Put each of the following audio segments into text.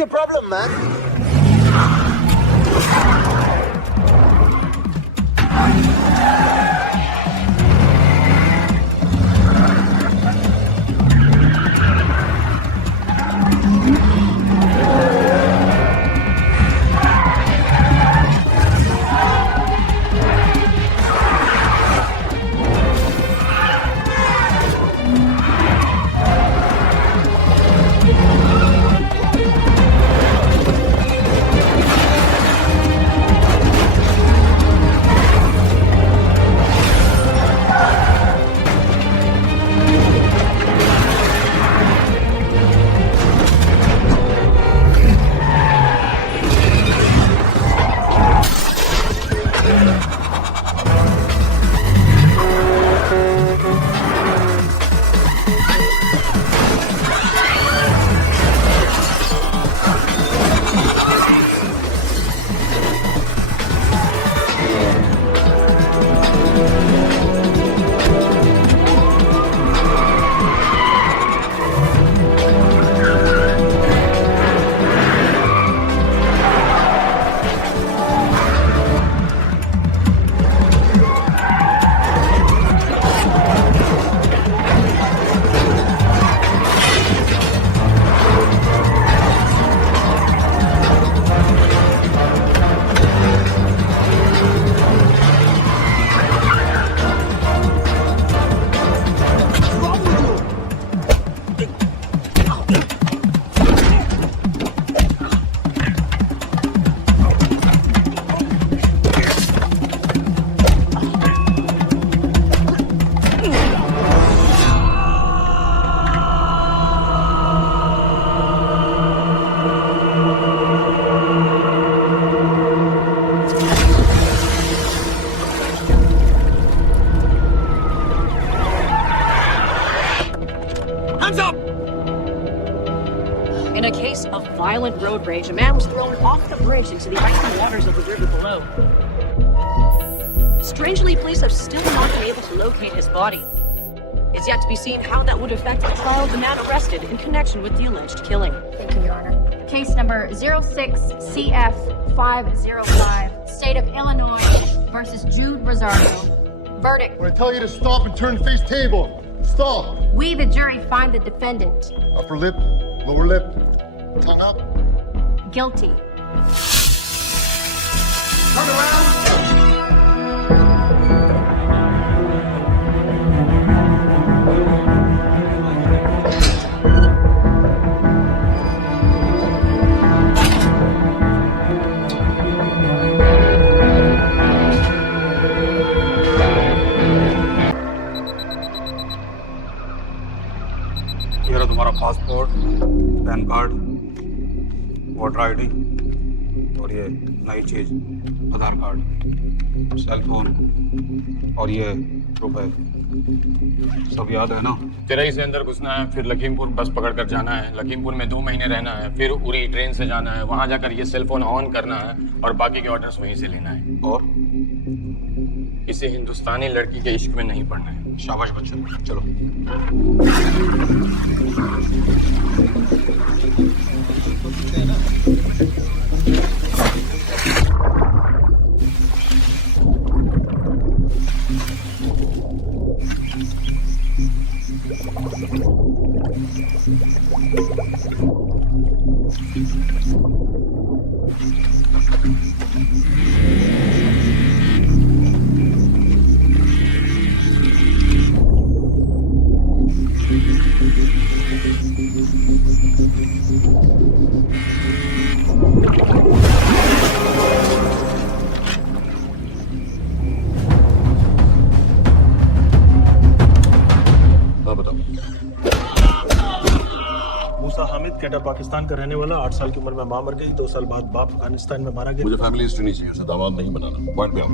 your problem, man? In a case of violent road rage, a man was thrown off the bridge into the icy waters of the river below. Strangely, police have still not been able to locate his body. It's yet to be seen how that would affect the trial of the man arrested in connection with the alleged killing. Thank you, Your Honor. Case number 06-CF-505, State of Illinois versus Jude Rosario. Verdict. When I tell you to stop and turn face table, stop. We, the jury, find the defendant Upper lip, lower lip, tongue up. guilty. Turn around. ये रहा तुम्हारा passport, pan card, voter ID और ये नई चीज आधार card, cell phone और ये रुपए सब याद है ना? तिरई से अंदर घुसना है, फिर लखीमपुर बस पकड़ कर जाना है, लखीमपुर में 2 महीने रहना है, फिर उरी ट्रेन से जाना है, वहां जाकर ये सेल फोन ऑन करना है और बाकी के ऑर्डर्स वहीं से लेना है। और इसे हिंदुस्तानी लड़की के इश्क में नहीं पड़ना है। शाबाश बच्चे, चलो। कैटर पाकिस्तान का रहने वाला, 8 साल की उम्र में मां मर गई, 2 साल बाद बाप अफगानिस्तान में मारा गया। मुझे फैमिली हिस्ट्री नहीं चाहिए, दामाद नहीं बनाना। पॉइंट पे आओ।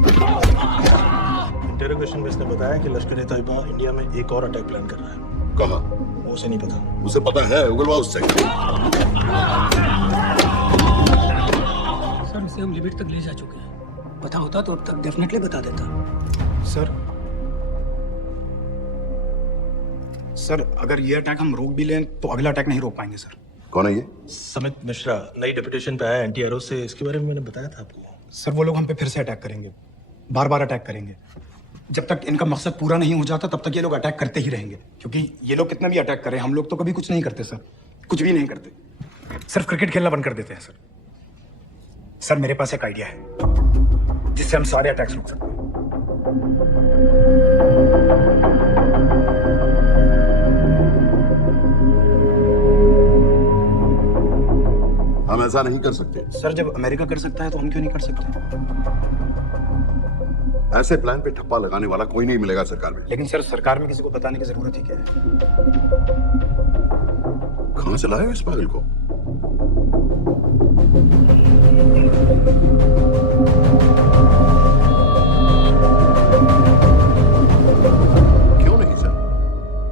इंटरोगेशन में इसने बताया कि लश्कर ए तैयबा इंडिया में एक और अटैक प्लान कर रहा है। कहाँ? उसे नहीं पता। उसे पता है, उगलवा उससे। सर इसे हम लिमिट तक ले जा चुके हैं। पता होता तो अब तक डेफिनेटली बता देता। सर अगर ये अटैक हम रोक भी लें तो अगला अटैक नहीं रोक पाएंगे सर। कौन है ये? समित मिश्रा नई डेपुटेशन पे आया एनटीआरओ से, इसके बारे में मैंने बताया था आपको। सर वो लोग हम पे फिर से अटैक करेंगे, बार बार अटैक करेंगे। जब तक इनका मकसद पूरा नहीं हो जाता तब तक ये लोग अटैक करते ही रहेंगे, क्योंकि ये लोग कितना भी अटैक करें हम लोग तो कभी कुछ नहीं करते सर, कुछ भी नहीं करते, सिर्फ क्रिकेट खेलना बंद कर देते हैं सर। सर मेरे पास एक आइडिया है जिससे हम सारे अटैक्स रोक सकते हैं। हम ऐसा नहीं कर सकते। सर जब अमेरिका कर सकता है तो हम क्यों नहीं कर सकते? ऐसे प्लान पे ठप्पा लगाने वाला कोई नहीं मिलेगा सरकार में। लेकिन सर सरकार में किसी को बताने की जरूरत ही क्या है? कहां से लाए हो इस पागल को? क्यों नहीं सर?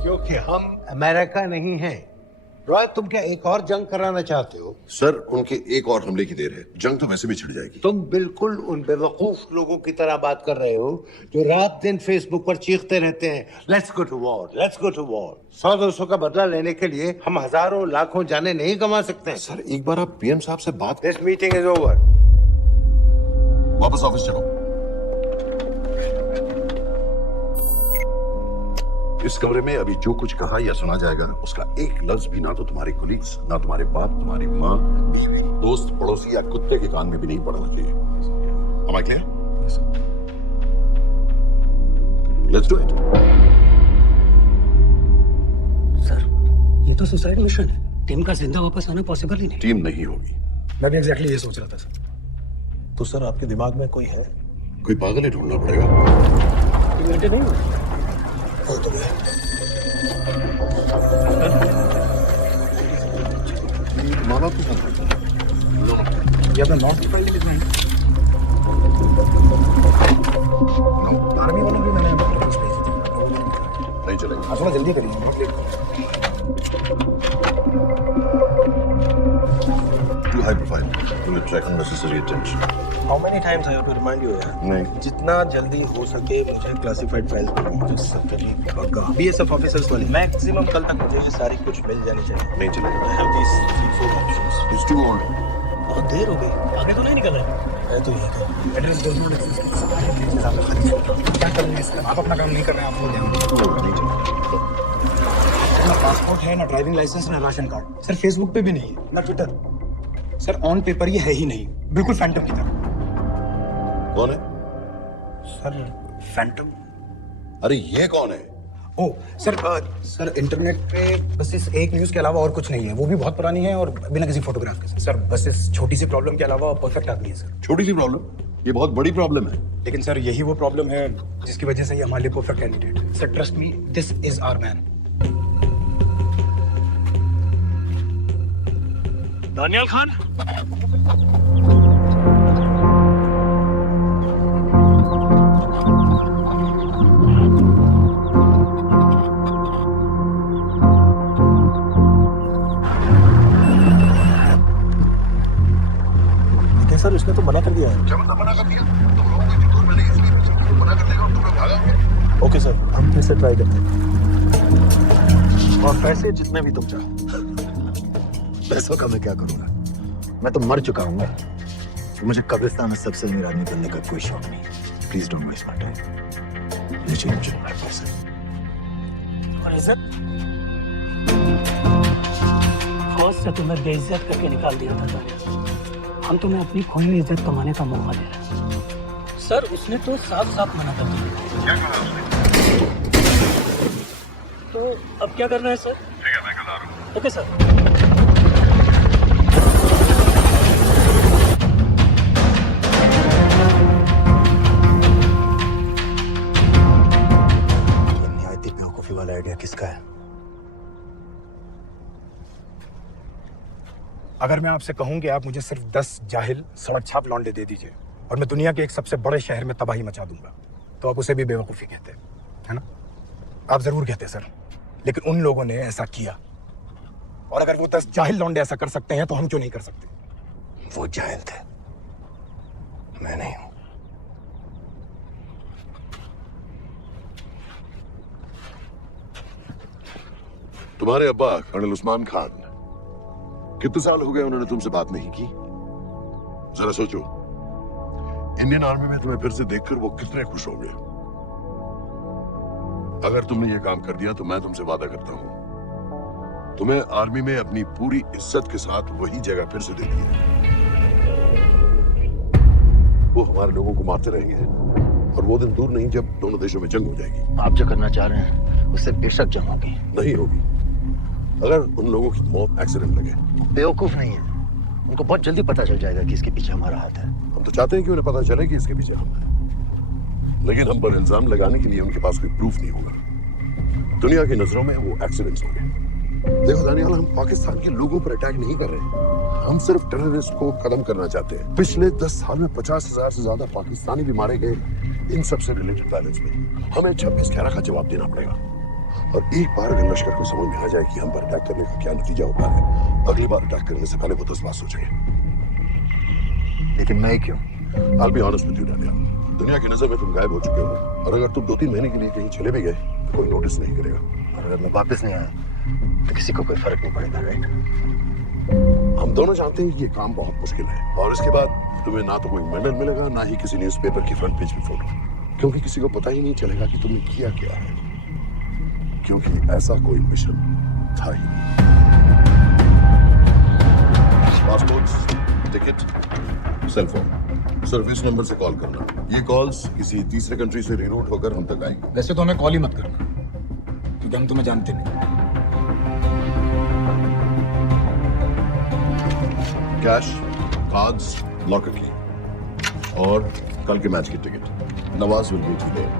क्योंकि हम अमेरिका नहीं हैं। रॉय तुम क्या एक और जंग कराना चाहते हो? सर उनके एक और हमले की देर है, जंग तो वैसे भी छिड़ जाएगी। तुम बिल्कुल उन बेवकूफ लोगों की तरह बात कर रहे हो जो रात दिन फेसबुक पर चीखते रहते हैं let's go to war, let's go to war. 100-200 का बदला लेने के लिए हम हजारों लाखों जाने नहीं कमा सकते हैं। सर एक बार आप पीएम साहब से बात। This meeting is over. वापस ऑफिस चलो। इस कमरे में अभी जो कुछ कहा या सुना जाएगा उसका एक लफ्ज भी ना तो तुम्हारे कोलीग्स, ना तुम्हारे बाप, तुम्हारी माँ, बीवी, दोस्त, पड़ोसी या कुत्ते के कान में भी नहीं पड़ना चाहिए। Am I clear? Let's do it. Sir ये तो सुसाइड मिशन है, टीम का जिंदा वापस आना पॉसिबल ही नहीं। टीम नहीं होगी। मैं भी एग्जैक्टली ये सोच रहा था सर। तो सर आपके दिमाग में कोई है? कोई पागल ही ढूंढना पड़ेगा। नहीं हुआ। माँ बाप को फोन करते ये अपना नॉन प्रोफाइल लिखना है। आर्मी वालों भी मैंने रिक्वेस्ट भेजी थी। नहीं चलेगा। हाँ थोड़ा जल्दी करिए। Too high profile. To attract unnecessary attention. How many times I have to remind you यार? नहीं। जितना जल्दी हो सके मुझे क्लासिफाइड फाइल्स मुझे सब बीएसएफ ऑफिसर्स वाली मैक्सिमम कल तक मुझे ये सारी कुछ मिल जानी चाहिए। नहीं चलेगा। I have these 3-4 options. It's too old. बहुत देर हो गई, आगे तो नहीं निकल रहा है तो ये क्या? Address does not exist. क्या कर रहे हैं इसका? आप अपना काम नहीं कर रहे हैं, आप बोल रहे हैं। ना पासपोर्ट है, ना ड्राइविंग लाइसेंस, ना राशन कार्ड। सर फेसबुक पे भी नहीं है, ना ट्विटर। सर ऑन पेपर ये है ही नहीं, बिल्कुल फैंटम की तरह। कौन है? Sir Phantom? अरे ये कौन है? ओ सर इंटरनेट पे बस इस एक न्यूज़ के अलावा और कुछ नहीं है, वो भी बहुत पुरानी है और बिना किसी फोटोग्राफ के। सर बस इस छोटी सी प्रॉब्लम के अलावा परफेक्ट आदमी है सर। छोटी सी प्रॉब्लम? ये बहुत बड़ी प्रॉब्लम है। लेकिन सर यही वो प्रॉब्लम है जिसकी वजह से ये हमारे लिए परफेक्ट कैंडिडेट है। Sir trust me, this is our man. Daniyal Khan. Sir उसने तो मना कर दिया है। जब मना कर दिया तुम लोगों को तो मैंने इसलिए मना कर देगा, तुम लोग भागोगे। ओके सर, हम फिर से ट्राई करते हैं और पैसे जितने भी तुम चाहो। पैसों का मैं क्या करूंगा? मैं तो मर चुका हूँ। मुझे कब्रिस्तान में सबसे अमीर आदमी बनने का कोई शौक नहीं। Please don't waste my time. मुझे मेरे पास और इज्जत फौज से तुम्हें बेइज्जत करके निकाल दिया था दानियाल। हम तुम्हें अपनी खोई हुई इज्जत कमाने का मौका दे रहे हैं। सर उसने तो साफ साफ मना कर दिया। क्या कहा उसने? तो अब क्या करना है सर? ठीक है मैं कल आ रहा हूँ। Okay sir. वाला आइडिया किसका है? अगर मैं आपसे कहूं कि आप मुझे सिर्फ 10 जाहिल सड़क छाप लौंडे दे दीजिए और मैं दुनिया के एक सबसे बड़े शहर में तबाही मचा दूंगा, तो आप उसे भी बेवकूफ़ी कहते हैं, है ना? आप जरूर कहते सर, लेकिन उन लोगों ने ऐसा किया और अगर वो 10 जाहिल लौंडे ऐसा कर सकते हैं तो हम क्यों नहीं कर सकते? वो जाहिल थे, मैं नहीं हूं। तुम्हारे अब्बा कर्नल उस्मान खान कितने साल हो गए उन्होंने तुमसे बात नहीं की? जरा सोचो, इंडियन आर्मी में तुम्हें फिर से देखकर वो कितने खुश होंगे। अगर तुमने ये काम कर दिया तो मैं तुमसे वादा करता हूं, तुम्हें आर्मी में अपनी पूरी इज्जत के साथ वही जगह फिर से देती है। वो हमारे लोगों को मारते रहेंगे और वो दिन दूर नहीं जब दोनों देशों में जंग हो जाएगी। आप जो करना चाह रहे हैं उससे बेशक जंग होगी। नहीं होगी। अगर उन लोगों की मौत एक्सीडेंट लगे। बेवकूफ नहीं है, उनको बहुत जल्दी पता चल जाएगा कि इसके पीछे हमारा हाथ है। हम तो चाहते हैं कि उन्हें पता चले कि इसके पीछे हम हैं, लेकिन हम पर इल्जाम लगाने के लिए उनके पास कोई प्रूफ नहीं होगा। दुनिया की नजरों में वो एक्सीडेंट्स होंगे। देखो दानियाल, हम पाकिस्तान के लोगों पर अटैक नहीं कर रहे हैं, हम सिर्फ टेररिस्ट को खत्म करना चाहते हैं। पिछले 10 साल में 50,000 से ज्यादा पाकिस्तानी भी मारे गए इन सबसे रिलेटेड वायलेंस में। हमें 26/11 का जवाब देना पड़ेगा। और एक बार अगर लश्कर को समझ में आ जाए कि हम पर अटैक करने का क्या नतीजा होता है, अगली बार अटैक करने से पहले वो 10 बार सोचेंगे। लेकिन मैं क्यों? I'll be honest with you, Daniyal, दुनिया की नजर में तुम गायब हो चुके हो, और अगर तुम 2-3 महीने के लिए कहीं चले भी गए तो कोई नोटिस नहीं करेगा। और अगर मैं वापस नहीं आया तो किसी को कोई फर्क नहीं पड़ेगा, राइट? हम दोनों जानते हैं कि ये काम बहुत मुश्किल है, और इसके बाद तुम्हें ना तो कोई मेडल मिलेगा, ना ही किसी न्यूज़पेपर की फ्रंट पेज पे फोटो, क्योंकि किसी को पता ही नहीं चलेगा कि तुमने किया क्या है, क्योंकि ऐसा कोई मिशन था ही नहीं। पासपोर्ट, टिकट, सेल फोन, सिर्फ इस नंबर से कॉल करना। ये कॉल्स किसी तीसरे कंट्री से रिरूट होकर हम तक आएंगे। वैसे तो हमें कॉल ही मत करना, क्योंकि हम तुम्हें जानते नहीं। कैश, कार्ड्स, लॉकर की, और कल के मैच की टिकट। Nawaz will meet you there.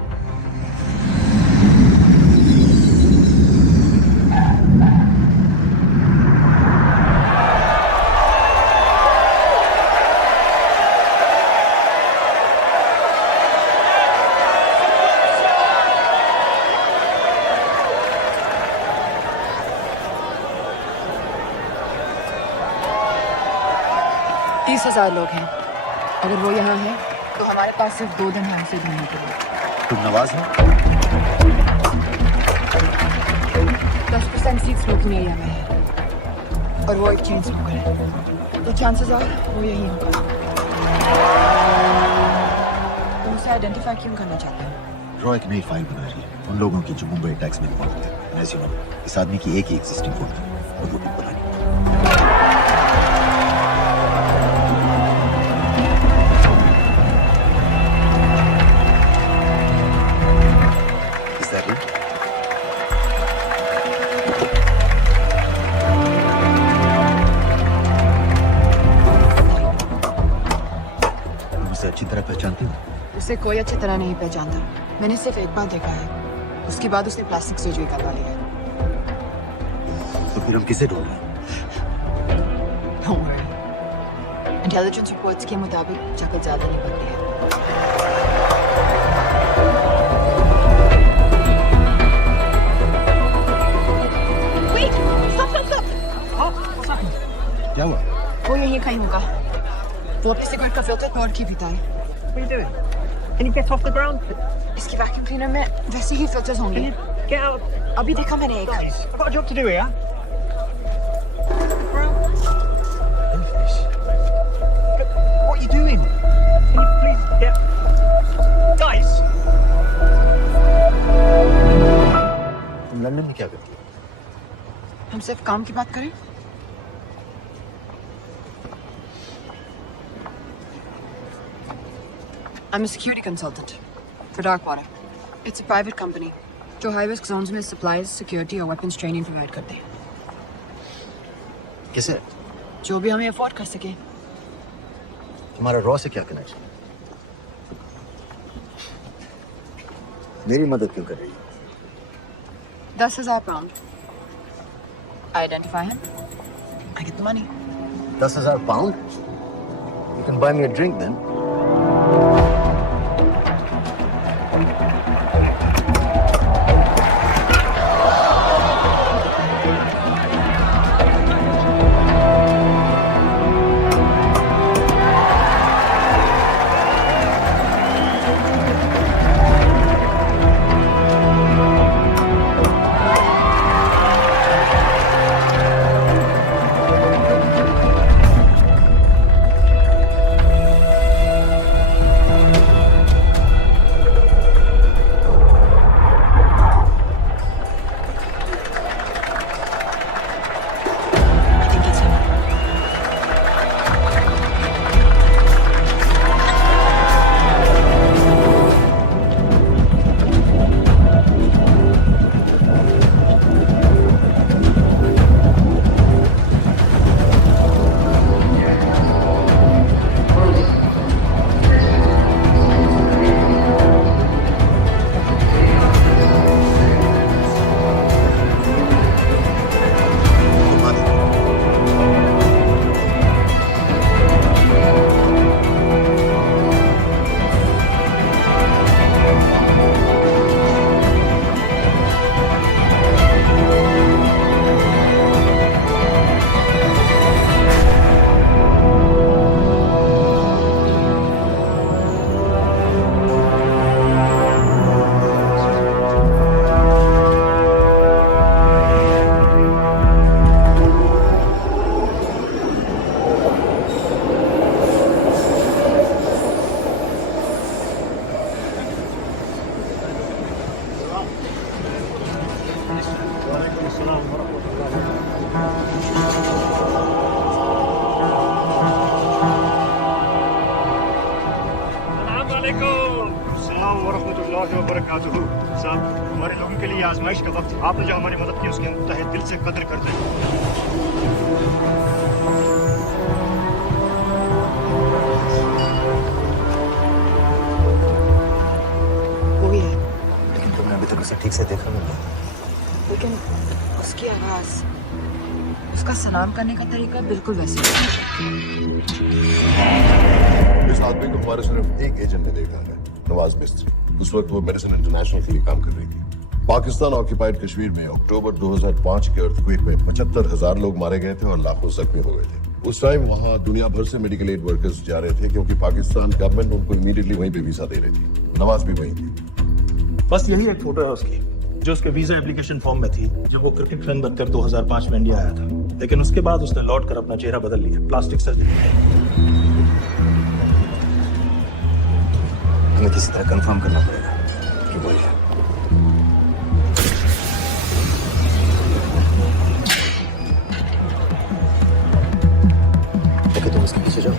हजार लोग हैं। अगर वो यहाँ हैं, तो हमारे पास सिर्फ 2 दिन है हमसे घूमने के लिए। तुम नवाज हो? 10% सीट स्मोकिंग एरिया में है, और वो एक चेन स्मोकर है, तो चांसेस आर वो यही होगा। तुम उसे आइडेंटिफाई क्यों करना चाहते हो? रॉ एक नई फाइल बना रही है उन लोगों की जो मुंबई अटैक्स में इन्वॉल्व थे। एज यू नो, इस आदमी की एक ही एग्जिस्टिंग फोटो है, और वो भी पुरानी। अच्छी तरह पहचानती हूँ। उसे कोई अच्छी तरह नहीं पहचानता। मैंने सिर्फ एक बार देखा है, उसके बाद उसने प्लास्टिक सर्जरी करवा ली है। तो फिर हम किसे ढूंढ रहे हैं? Don't worry. इंटेलिजेंस रिपोर्ट्स के मुताबिक शक्ल ज्यादा नहीं बनती है। Wait! Stop! क्या हुआ? वो यहीं कहीं होगा। वो अपने सिगरेट का फिल्टर तोड़ के पीता है। What are you doing? Can you get off the ground? इसकी वैक्यूम क्लीनर में वैसे ही फिल्टर्स होंगे। Get out! अभी देखा मैंने एक। Guys, I've got a job to do here. What are you doing? Can you please get... Guys! तुम London में क्या करती हो? हम सिर्फ काम की बात करें? I'm a security consultant for Darkwater. It's a private company जो high risk zones में supplies, security और weapons training provide करते हैं। किसे? जो भी हमें अफोर्ड कर सके। तुम्हारा रॉ से क्या कनेक्शन? मेरी मदद क्यों कर रही हो? 10,000 pound. I identify him. I get the money. 10,000 pound? You can buy me a drink then. अस्सलाम वरहमतुल्लाहि वबरकातुहू। साहब, हमारे लोगों के लिए आजमाइश का वक्त है। आपने जो हमारी मदद की उसकी तहे दिल से कदर करते हैं। वही है, लेकिन तुमने अभी तक उसे ठीक से देखा नहीं। लेकिन उसकी आवाज, उसका सलाम करने का तरीका बिल्कुल वैसे ही है। इस आदमी को हमारे सिर्फ एक एजेंट ने देखा है, नवाज मिस्त्री। उस वक्त वो मेडिसिन इंटरनेशनल के लिए काम कर रही थी। पाकिस्तान ऑक्यूपाइड कश्मीर में अक्टूबर 2005 के अर्थक्वेक में 75,000 लोग मारे गए थे और लाखों जख्मी हो गए थे। उस टाइम वहाँ दुनिया भर से मेडिकल एड वर्कर्स जा रहे थे क्योंकि पाकिस्तान गवर्नमेंट उनको इमीडिएटली वहीं पे वीजा दे रही थी। नवाज भी वहीं थी। बस यही एक फोटो है उसकी, जो उसके वीजा एप्लीकेशन फॉर्म में थी जब वो क्रिकेट रन बनकर 2005 में इंडिया आया था। लेकिन उसके बाद उसने लौट कर अपना चेहरा बदल लिया, प्लास्टिक सर्जरी। हमें किसी तरह कंफर्म करना पड़ेगा कि वो है। लेकिन तुम उसके पीछे जाओ,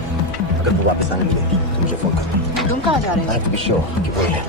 अगर वो वापस आने लगे तो मुझे फोन कर। तुम कहाँ जा रहे मैं तो श्योर कि वो है।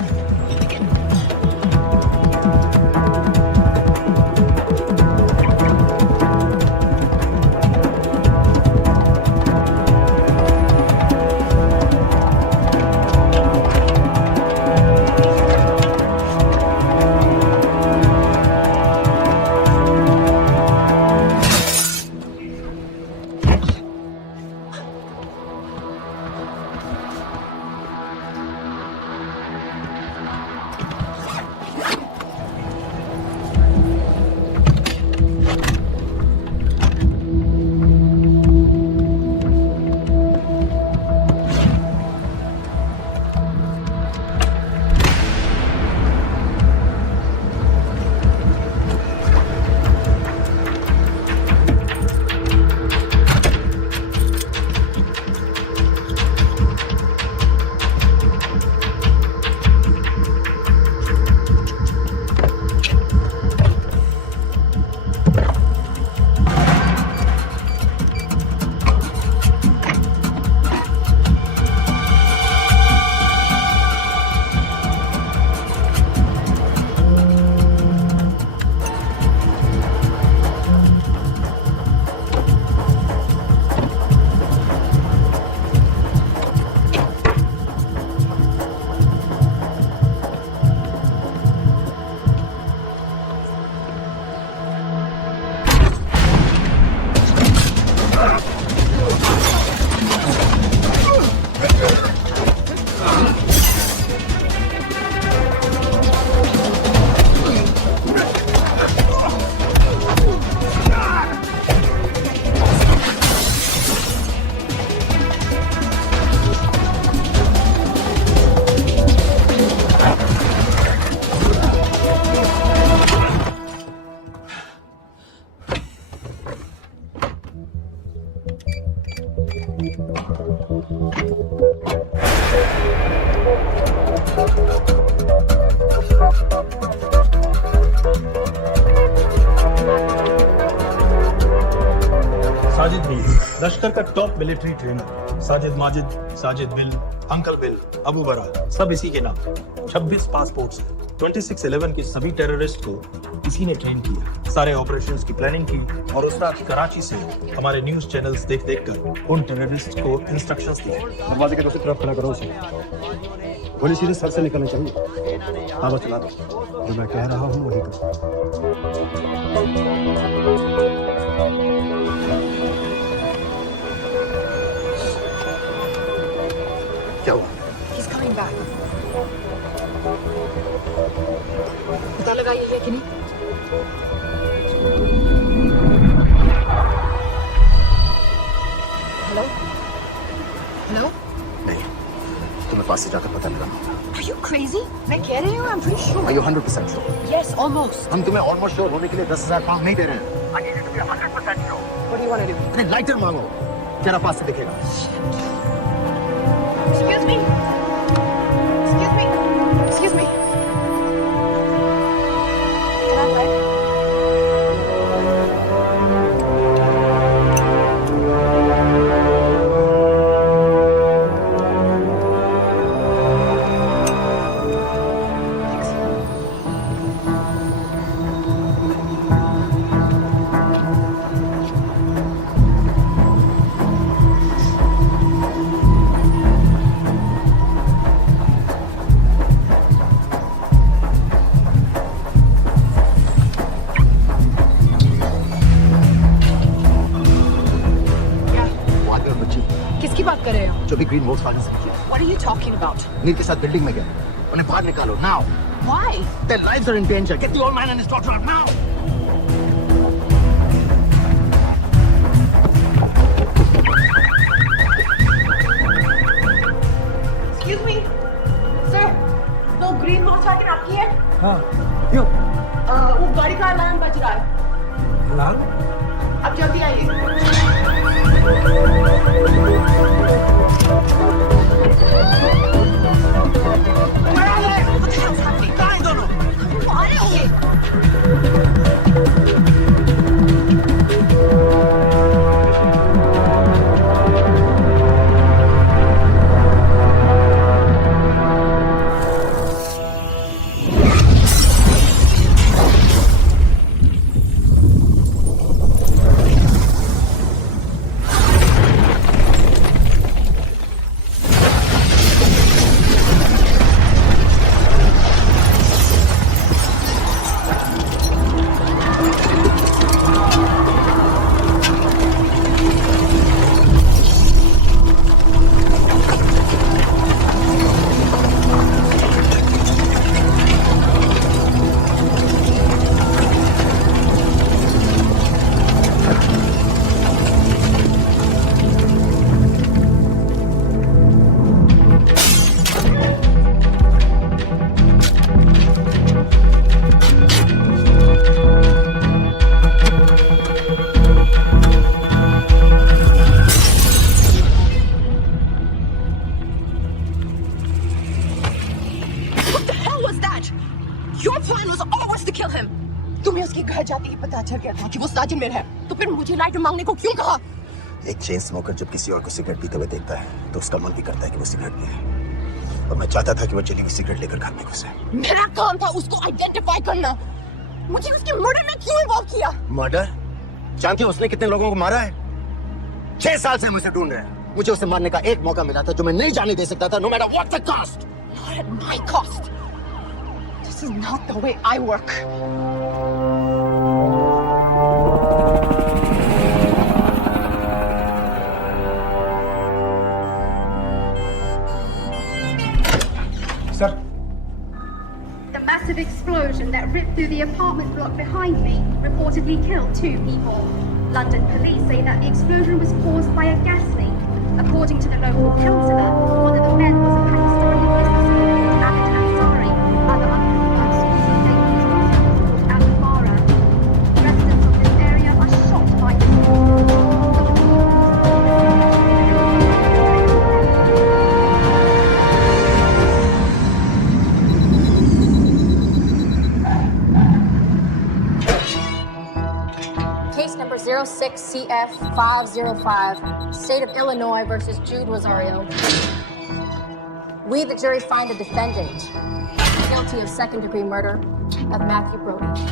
साजिद बिल, लश्कर का top military trainer. Sajid Majid, Sajid bill, uncle bill, Abu बरा, सब इसी के नाम। 26 पासपोर्ट्स, 26/11 के सभी टेररिस्ट को इसी ने ट्रेन किया। सारे ऑपरेशंस की प्लानिंग की और उस रात कराची से हमारे न्यूज चैनल्स देख कर उन टेररिस्ट को इंस्ट्रक्शंस दिए। दरवाजे के दूसरी तरफ खड़ा करो उसे। गोली सीधे सर से निकलनी चाहिए। हाँ बस चला दो, जो मैं कह रहा हूँ वही करो। क्या हुआ? He's coming back. पता लगा ये है कि नहीं? हेलो? हेलो? नहीं, तुम्हें पास से जाकर पता लगाना होगा। Are you crazy? मैं कह रही हूँ, I'm pretty sure. Are you 100% sure? Yes, almost. हम तुम्हें almost sure होने के लिए 10,000 पाउंड नहीं दे रहे हैं। I need you to be 100% sure. What do you want to do? अरे लाइटर मांगो, तेरा पास से दिखेगा। Excuse me. Excuse me. Excuse me. Can I light? भी ग्रीन वोक्सवैगन से किया। What are you talking about? नील के साथ बिल्डिंग में गया, उन्हें बाहर निकालो now. Why? Their lives are in danger. Get the old man and his daughter out now. Excuse me, sir. तो ग्रीन वोक्सवैगन आपकी है? हाँ क्यों वो गाड़ी का अलार्म बज रहा है। लाल अब जल्दी आइए। Your plan was always to kill him. तुम्हें उसके घर जाते ही पता चल गया था कि वो साजिद में है, तो फिर मुझे लाइटर मांगने को क्यों कहा? एक चेन स्मोकर जब किसी और को सिगरेट पीते हुए देखता है तो उसका मन भी करता है कि वो सिगरेट पिए, और मैं चाहता था कि वो चली हुई सिगरेट लेकर घर में घुसे। मेरा काम था उसको आइडेंटिफाई करना। मुझे उसके मर्डर में क्यों इन्वॉल्व किया? मर्डर? जानती हो उसने कितने लोगों को मारा है? 6 साल से हम उसे ढूंढ रहे हैं। मुझे उसे मारने का एक मौका मिला था जो मैं नहीं जाने दे सकता था, no matter what the cost. Not at my cost. This is not the way I work. Sir. The massive explosion that ripped through the apartment block behind me reportedly killed 2 people. London police say that the explosion was caused by a gas leak. According to the local councillor, one of the men was a Pakistani businessman called Abid Ansari. Other unconfirmed sources say he was also called Abu Mara. Residents of this area are shocked by this news. Case number 06CF505, State of Illinois versus Jude Rosario. We, the jury, find the defendant guilty of second-degree murder of Matthew Brody.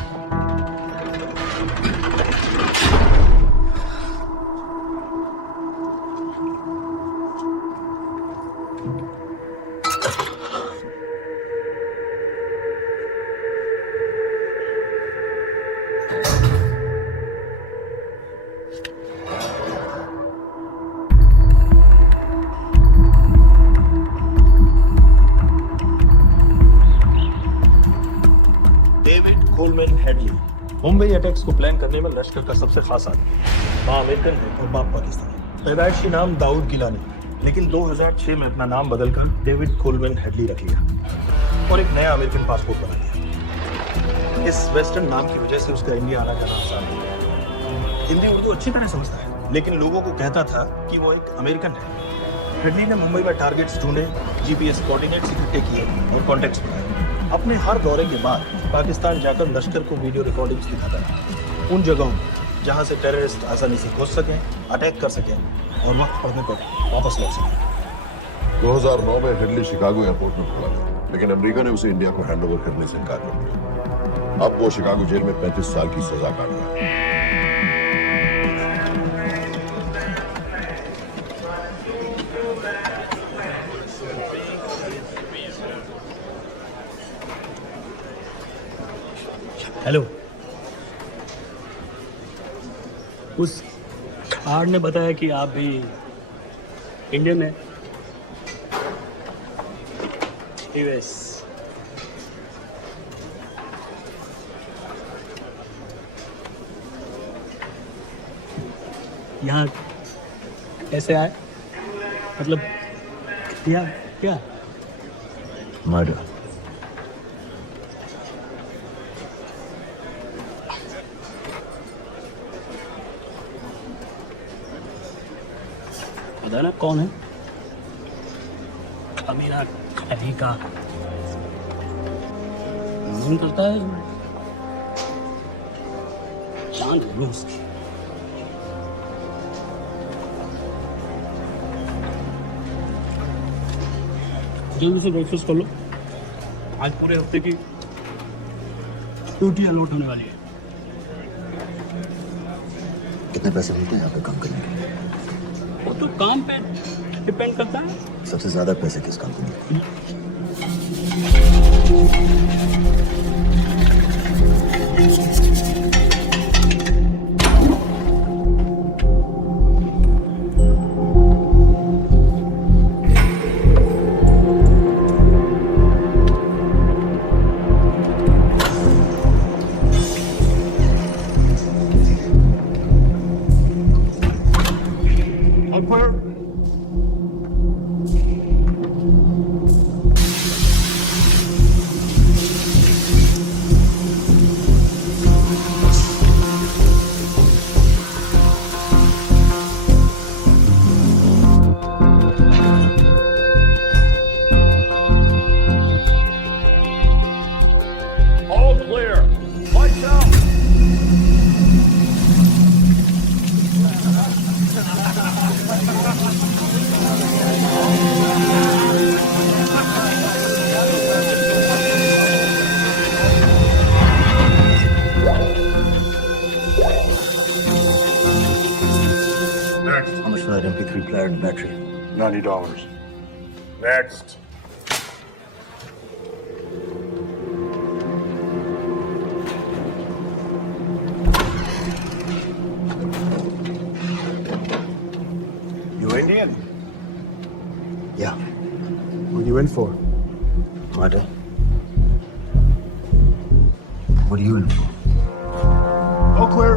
David Coleman Headley Mumbai attacks को plan करने में लश्कर का सबसे खास आदमी, माँ American है और बाप पाकिस्तानी। पैदाइशी नाम दाऊद गिलानी, लेकिन 2006 में अपना नाम बदलकर डेविड कोलमैन हेडली रख लिया और एक नया अमेरिकन पासपोर्ट बना लिया। इस वेस्टर्न नाम की वजह से उसका इंडिया आना जाना आसान हो गया। हिंदी उर्दू अच्छी तरह समझता है, लेकिन लोगों को कहता था कि वो एक अमेरिकन है। हेडली ने मुंबई में टारगेट्स ढूंढे, जीपीएस कोऑर्डिनेट्स इकट्ठे किए और कॉन्टेक्ट्स बनाए। अपने हर दौरे के बाद पाकिस्तान जाकर लश्कर को वीडियो रिकॉर्डिंग्स दिखाता है, उन जगहों जहां से टेररिस्ट आसानी से घुस सकें, अटैक कर सकें और वक्त पड़ने पर वापस लौट सकें। 2009 में हेडली शिकागो एयरपोर्ट में पकड़ा गया, लेकिन अमेरिका ने उसे इंडिया को हैंडओवर करने से इनकार कर दिया। अब वो शिकागो जेल में 35 साल की सजा काट रहा है। हेलो, उस आड़ ने बताया कि आप भी इंडियन हैं। यूएस। यहाँ कैसे आए? मतलब क्या क्या? मर्डर। पता ना कौन है? अमीरा कहीं का मन करता है चांद लूं उसकी। जल्दी से ब्रेकफास्ट कर लो, आज पूरे हफ्ते की ड्यूटी अलॉट होने वाली है। कितने पैसे मिलते हैं यहाँ पे काम करने के लिए? वो तो काम पे डिपेंड करता है। सबसे ज्यादा पैसे किस काम को मिलते हैं? How much for that MP3 player and battery? $90. Next. You Indian? Yeah. What are you in for? Murder. What are you in for? All clear.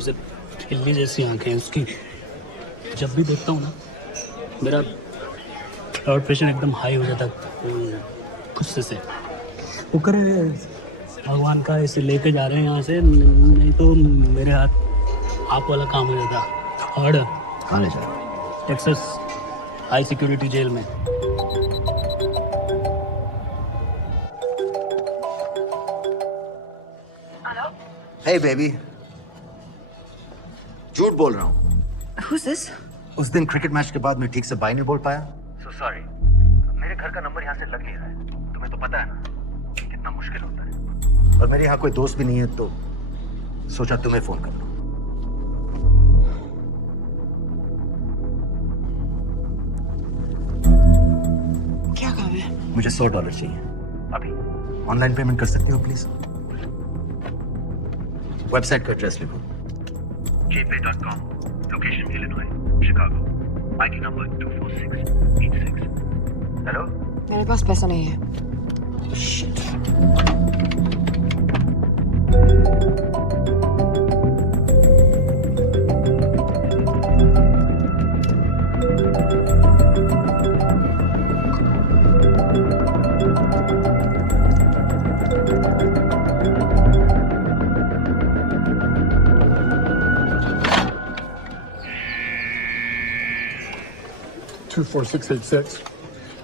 उसे बिल्ली जैसी आंखें उसकी। जब भी देखता हूँ ना मेरा ब्लड प्रेशर एकदम हाई हो जाता गुस्से से। वो करे भगवान का इसे लेके जा रहे हैं यहाँ से, नहीं तो मेरे हाथ आप वाला काम हो जाता। और कहाँ ले जा रहे हो? टेक्सास हाई सिक्योरिटी जेल में। Hey baby. झूठ बोल रहा हूँ। Who's this? उस दिन क्रिकेट मैच के बाद मैं ठीक से बाय नहीं बोल पाया। So sorry. मेरे घर का नंबर यहाँ से लग नहीं रहा है। तुम्हें तो पता है ना कितना मुश्किल होता है। और मेरे यहाँ कोई दोस्त भी नहीं है तो सोचा तुम्हें फोन कर लूं। क्या काम है? मुझे $100 चाहिए अभी। ऑनलाइन पेमेंट कर सकती हो प्लीज? वेबसाइट का एड्रेस लिखो। gpay.com. Location Illinois, Chicago. ID number 24686. Hello? मेरे पास पैसा नहीं है।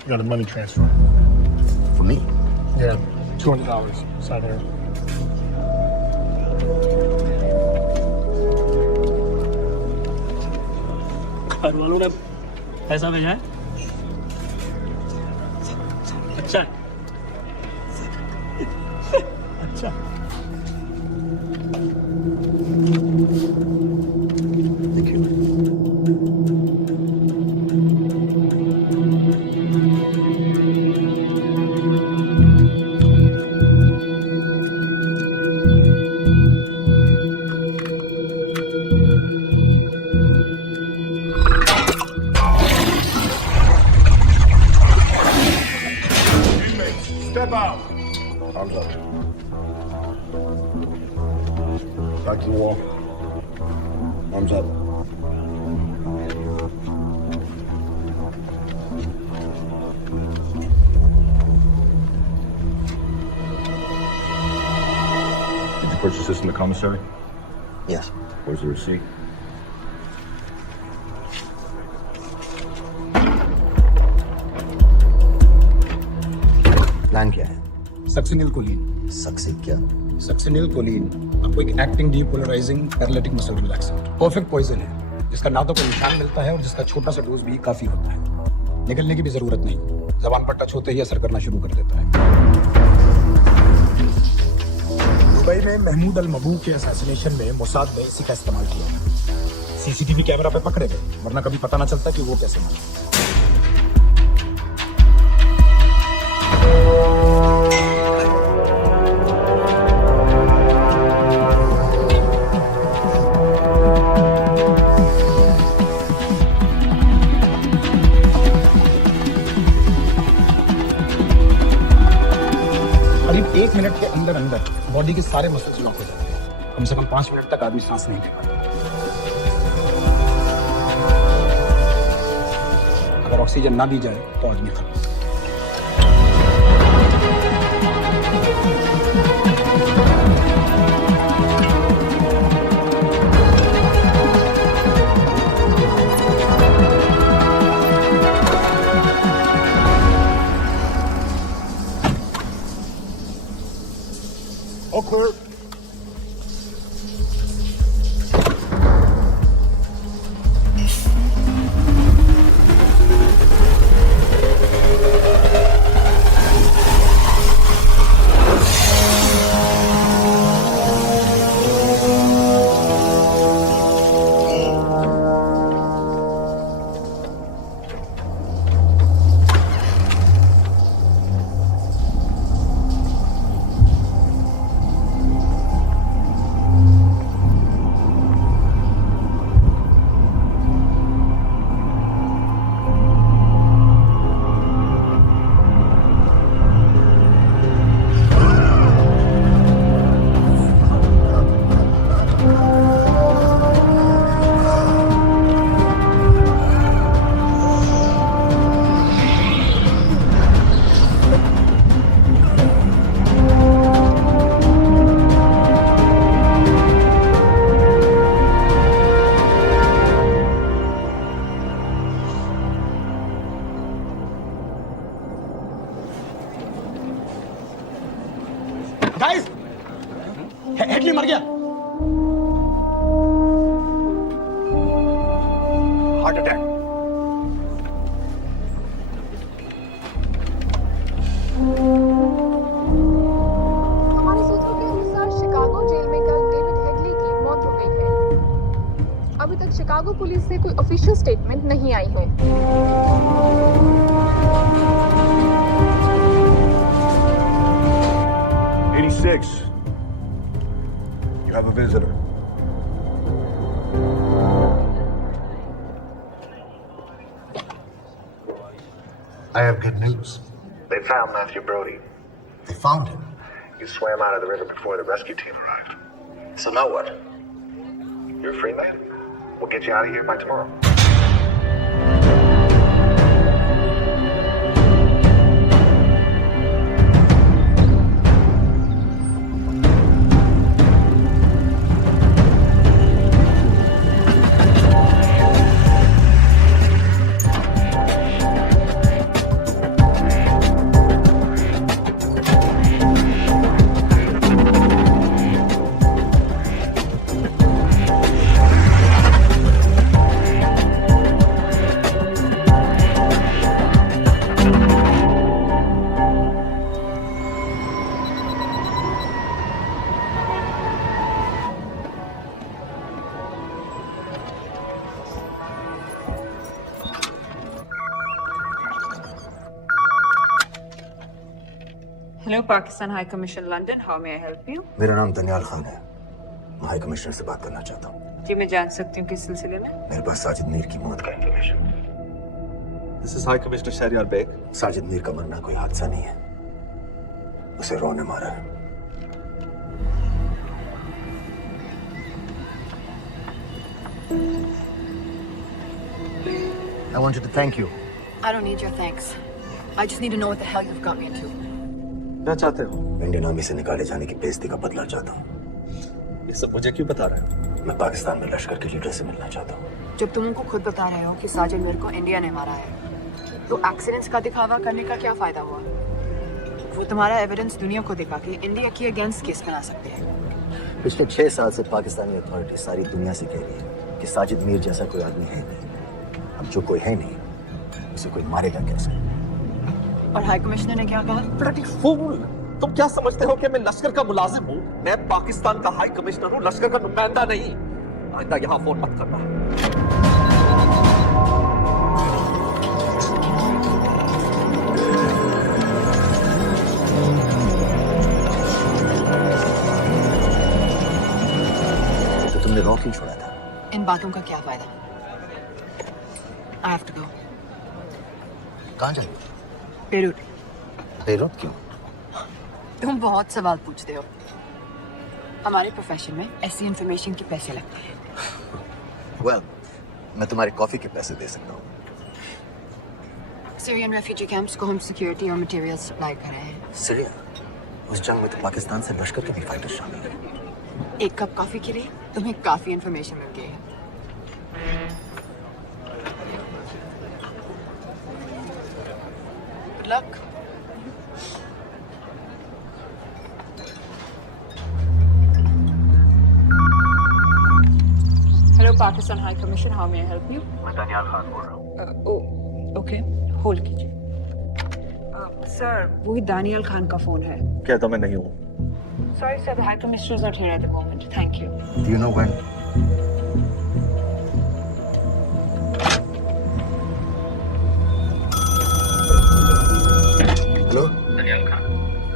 Got a money transfer. For me? Yeah, $200. Side here. घर वालों ने पैसा भेजा है? अच्छा है। अच्छा। Back to the wall. Arms up. Did you purchase this in the commissary? Yes. Where's the receipt? Plan क्या है? Succinyl Colin. सक्सी क्या? सक्सिनिल कोलिन आपको एक acting depolarising paralytic muscle relaxant perfect poison है, जिसका ना तो कोई निशान मिलता है और जिसका छोटा सा डोज भी काफी होता है। निकलने की भी जरूरत नहीं, जबान पर टच होते ही असर करना शुरू कर देता है। दुबई में महमूद अल मबू के असैसिनेशन में मोसाद ने इसी का इस्तेमाल किया। सीसीटीवी कैमरा पे पकड़े गए, वरना कभी पता ना चलता कि वो कैसे मारे। करीब 1 मिनट के अंदर अंदर बॉडी के सारे मसल्स लॉक हो जाते हैं। कम से कम 5 मिनट तक आदमी सांस नहीं ले पाता। अगर ऑक्सीजन ना दी जाए तो आदमी खत्म। All clear. गाइस, हेडली मर गया। Heart attack. हमारे सूत्रों के अनुसार शिकागो जेल में कल डेविड हेडली की मौत हो गई है। अभी तक शिकागो पुलिस से कोई ऑफिशियल स्टेटमेंट नहीं आई है। 86. You have a visitor. I have good news. They found Matthew Brody. They found him. He swam out of the river before the rescue team arrived. So now what? You're a free man. We'll get you out of here by tomorrow. Hello, Pakistan High Commission, London. How may I help you? मेरा नाम दनियाल खान है। मैं high commissioner से बात करना चाहता हूँ। जी मैं जान सकती हूँ किस सिलसिले में? मेरे पास साजिद मीर की मौत का information. This is High Commissioner Shahryar Beg. Sajid Mir का मरना कोई हादसा नहीं है। उसे रो ने मारा है। I want you to thank you. I don't need your thanks. I just need to know what the hell you've got me into. क्या चाहते हो? इंडियन आर्मी से निकाले जाने की बेइज्जती का बदला चाहता हूँ। ये सब मुझे क्यों बता रहे हो? मैं पाकिस्तान में लश्कर के लीडर से मिलना चाहता हूँ। जब तुम उनको खुद बता रहे हो कि साजिद मीर को इंडिया ने मारा है, तो एक्सीडेंट्स का दिखावा करने का क्या फायदा हुआ? वो तुम्हारा एविडेंस दुनिया को दिखा के इंडिया के अगेंस्ट केस बना सकते हैं। पिछले 6 साल से पाकिस्तानी अथॉरिटी सारी दुनिया से कह रही है कि साजिद मीर जैसा कोई आदमी है नहीं। अब जो कोई है नहीं, उसे कोई मारेगा कैसे? और हाई कमिश्नर ने क्या कहा? Bloody fool! तुम क्या समझते हो कि मैं लश्कर का मुलाजिम हूँ? मैं पाकिस्तान का हाई कमिश्नर हूँ, लश्कर का नुमाइंदा नहीं। आइंदा यहाँ फोन मत करना। तो तुमने रॉ क्यों छोड़ा था? इन बातों का क्या फायदा? I have to go. कहाँ जाएंगे? बेरूट। बेरूट क्यों? तुम बहुत सवाल पूछते हो। हमारे प्रोफेशन में ऐसी इंफॉर्मेशन के पैसे लगते हैं। Well, मैं तुम्हारे कॉफी के पैसे दे सकता हूँ। सीरियन रेफ्यूजी कैंप्स को हम सिक्योरिटी और मटेरियल सप्लाई कर रहे हैं। सीरिया? उस जंग में तो पाकिस्तान से लश्कर के भी फाइटर शामिल हैं। एक कप कॉफी के लिए तुम्हें काफी इंफॉर्मेशन मिल गई है। Good luck. Hello, Pakistan High Commission. How may I help you? मैं दानियाल खान बोल रहा हूँ। Oh, okay. Hold कीजिए। Sir, वही दानियाल खान का फोन है। क्या तो मैं नहीं हूँ? Sorry, sir. The High Commissioner is not here at the moment. Thank you. Do you know when? Hello? Daniyal Khan.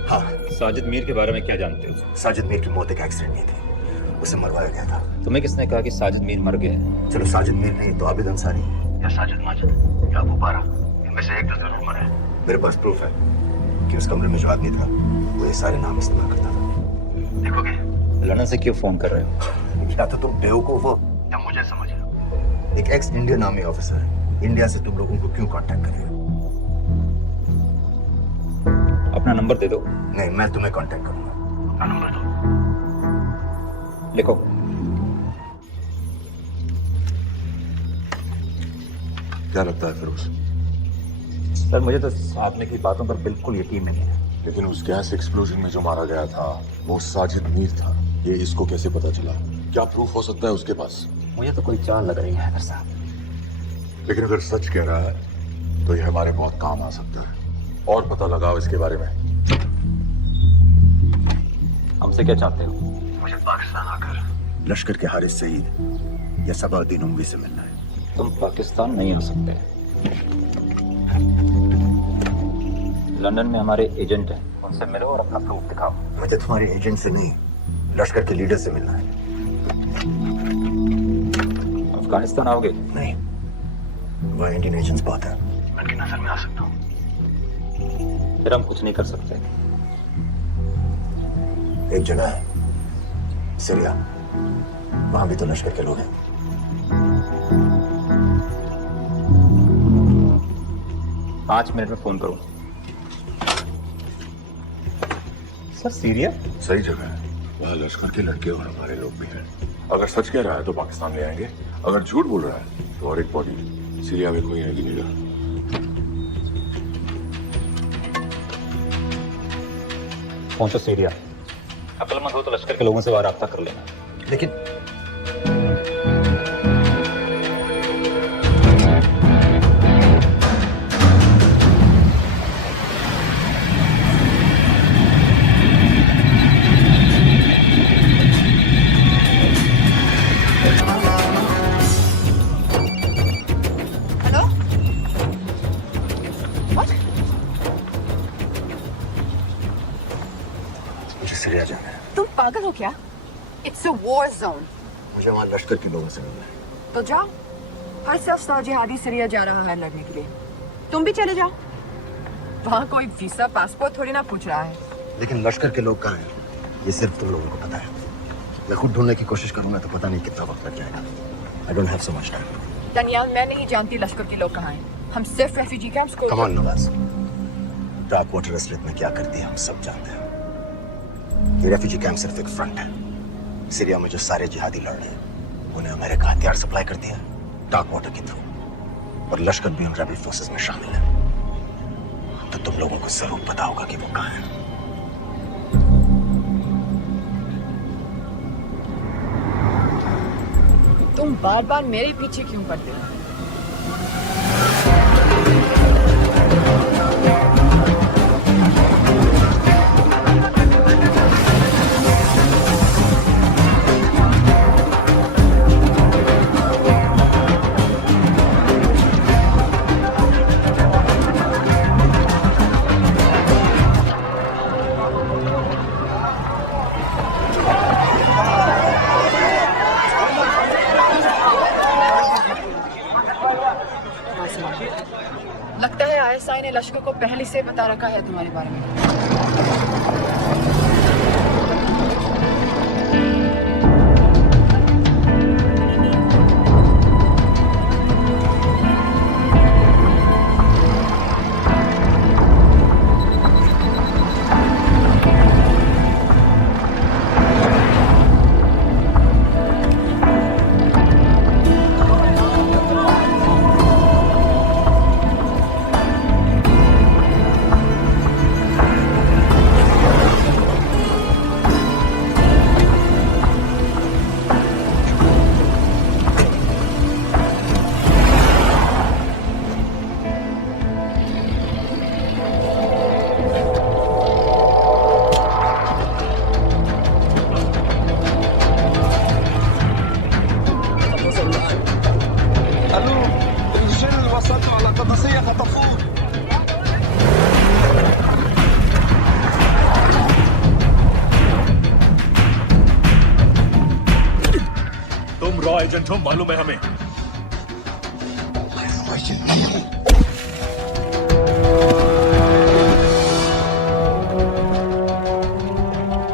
हाँ। साजिद मीर के बारे में क्या जानते हो? साजिद मीर की मौत एक एक्सीडेंट नहीं थी, उसे मरवाया गया था। तुम्हें किसने कहा कि साजिद मीर मर गया है? चलो साजिद मीर नहीं तो आबिद अंसारी या साजिद माजिद या अबू बारा, इनमें से एक तो जरूर मरा है। मेरे पास प्रूफ है कि उस कमरे में जो आदमी था वो ये सारे नाम इस्तेमाल करता था। देखोगे? लंदन से क्यों फोन कर रहे हो? या तो तुम बेवकूफ हो या मुझे समझ लो। एक x Indian army officer India से तुम लोगों को क्यों कांटेक्ट करेगा? अपना नंबर दे दो। नहीं, मैं तुम्हें कांटेक्ट करूंगा। अपना नंबर दो। लिखो। क्या लगता है फिरोज? सर, मुझे तो आपने की बातों पर बिल्कुल यकीन नहीं है। लेकिन उस गैस एक्सप्लोजन में जो मारा गया था वो साजिद मीर था। ये इसको कैसे पता चला? क्या प्रूफ हो सकता है उसके पास? मुझे तो कोई चाल लग रही है साहब। लेकिन अगर सच कह रहा है तो ये हमारे बहुत काम आ सकता है। और पता लगाओ इसके बारे में। हमसे क्या चाहते हो? मुझे पाकिस्तान आकर लश्कर के हारिस सईद या सबाउद्दीन उमवी से मिलना है। तुम पाकिस्तान नहीं आ सकते। लंदन में हमारे एजेंट हैं, उनसे मिलो और अपना प्रूफ दिखाओ। मुझे तुम्हारे एजेंट से नहीं, लश्कर के लीडर से मिलना है। अफगानिस्तान आओगे? नहीं, वहाँ इंडियन एजेंट्स बहुत हैं। मैं उनकी नजर में आ सकता हूँ। फिर हम कुछ नहीं कर सकते। एक जगह है, सीरिया, वहां भी तो लश्कर के लोग हैं। पाँच मिनट में फोन करूँ। सर, सीरिया सही जगह है, वहाँ लश्कर के लड़के और हमारे लोग भी हैं। अगर सच कह रहा है तो पाकिस्तान ले आएंगे, अगर झूठ बोल रहा है तो और एक बॉडी सीरिया में कोई नहीं मिलेगा। पहुंचो सीरिया। अक्लमंद हो तो लश्कर के लोगों से राब्ता कर लेना। लेकिन हेलो? What? मुझे सीरिया जाना है। तुम पागल हो क्या? It's a war zone. मुझे वहाँ लश्कर के लोगों से मिलना है। तो जाओ। हर सख्त जिहादी सीरिया जा रहा है लड़ने के लिए। तुम भी चले जाओ। वहाँ कोई वीजा पासपोर्ट थोड़ी ना पूछ रहा है। लेकिन लश्कर के लोग कहाँ हैं ये सिर्फ तुम लोगों को पता है। मैं खुद ढूंढने की कोशिश करूंगा तो पता नहीं कितना वक्त लग जाएगा। I don't have so much time. Daniyal, मैं नहीं जानती लश्कर के लोग कहाँ हैं। हम सिर्फ रेफ्यूजी कैंप्स को। Come on Nawaz, dark water असलियत में क्या करती है हम सब जानते हैं। ये रेफ्यूजी कैंप सिर्फ एक फ्रंट है। सीरिया में जो सारे जिहादी लड़ रहे हैं उन्हें अमेरिका हथियार सप्लाई करती है डार्क वाटर के थ्रू, और लश्कर भी उन रेबल फोर्सेस में शामिल है। तो तुम लोगों को जरूर पता होगा कि वो कहाँ है। तुम बार बार मेरे पीछे क्यों पड़ते हो? लगता है आईएसआई ने लश्कर को पहले से बता रखा है तुम्हारे बारे में। तुम रॉ एजेंट हो, मालूम है हमें।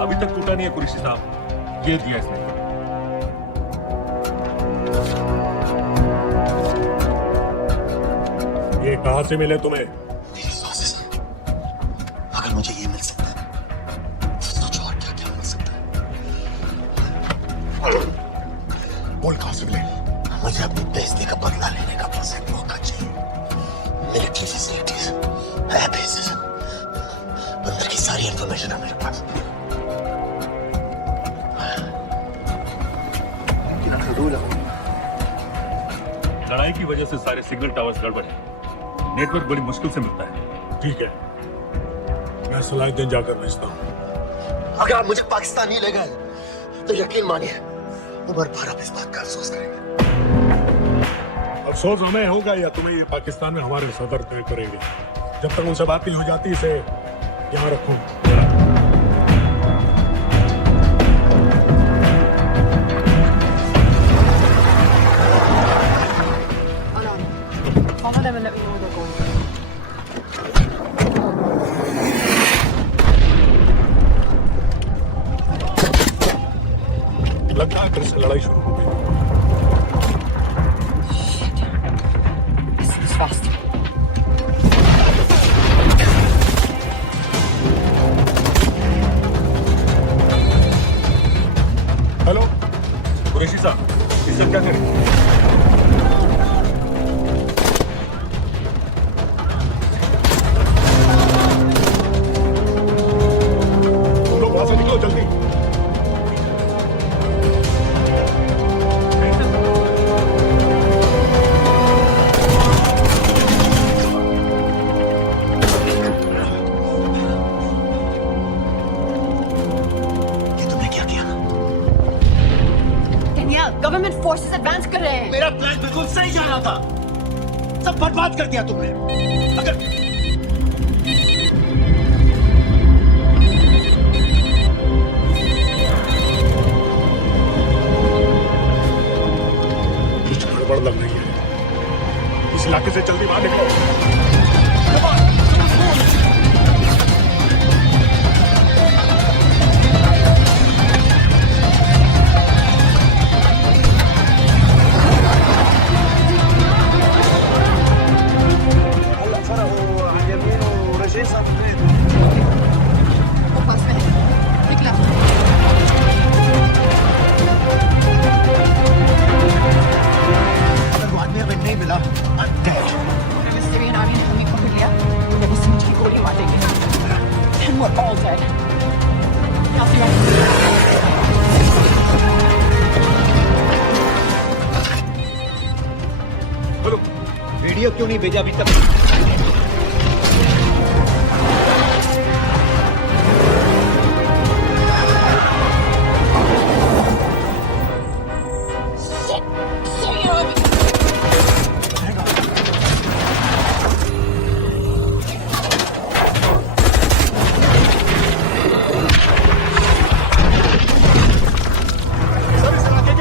अभी तक टूटा नहीं है कुरैशी साहब। ये दिया इसने। ये कहां से मिले तुम्हें? अगर मुझे ये मिल सकता है तो सोचो और क्या क्या मिल सकता है। बोल कहां से मिले? मुझे अपनी बेइज्जती का बदला लेने का बस एक मौका चाहिए। मिलिट्री फैसिलिटीज, एयर बेसेस, अंदर की सारी इंफॉर्मेशन है मेरे पास। लड़ाई की वजह से सारे सिग्नल टावर्स गड़बड़ है। नेटवर्क बड़ी मुश्किल से मिलता है। ठीक है, मैं सलाहुद्दीन जाकर भेजता हूँ। अगर आप मुझे पाकिस्तान नहीं ले गए तो यकीन मानिए उमर भर आप इस बात का अफसोस करेंगे। अफसोस हमें होगा या तुम्हें ये पाकिस्तान में हमारे सदर तय करेंगे। जब तक उनसे बात नहीं हो जाती इसे यहाँ रखो। Follow them and let me know where they're going. लगता है फिर से लड़ाई शुरू हो गई। This is fast. Hello Qureshi साहब, इससे क्या करें? तुम लोग वहां से निकलो जल्दी। गवर्नमेंट फोर्सेस एडवांस कर रहे हैं। मेरा प्लान बिल्कुल सही जा रहा था, सब बर्बाद कर दिया तुमने। अगर कुछ गड़बड़ लग रही है। इस इलाके से जल्दी बाहर निकलो। वीडियो क्यों नहीं भेजा अभी तक?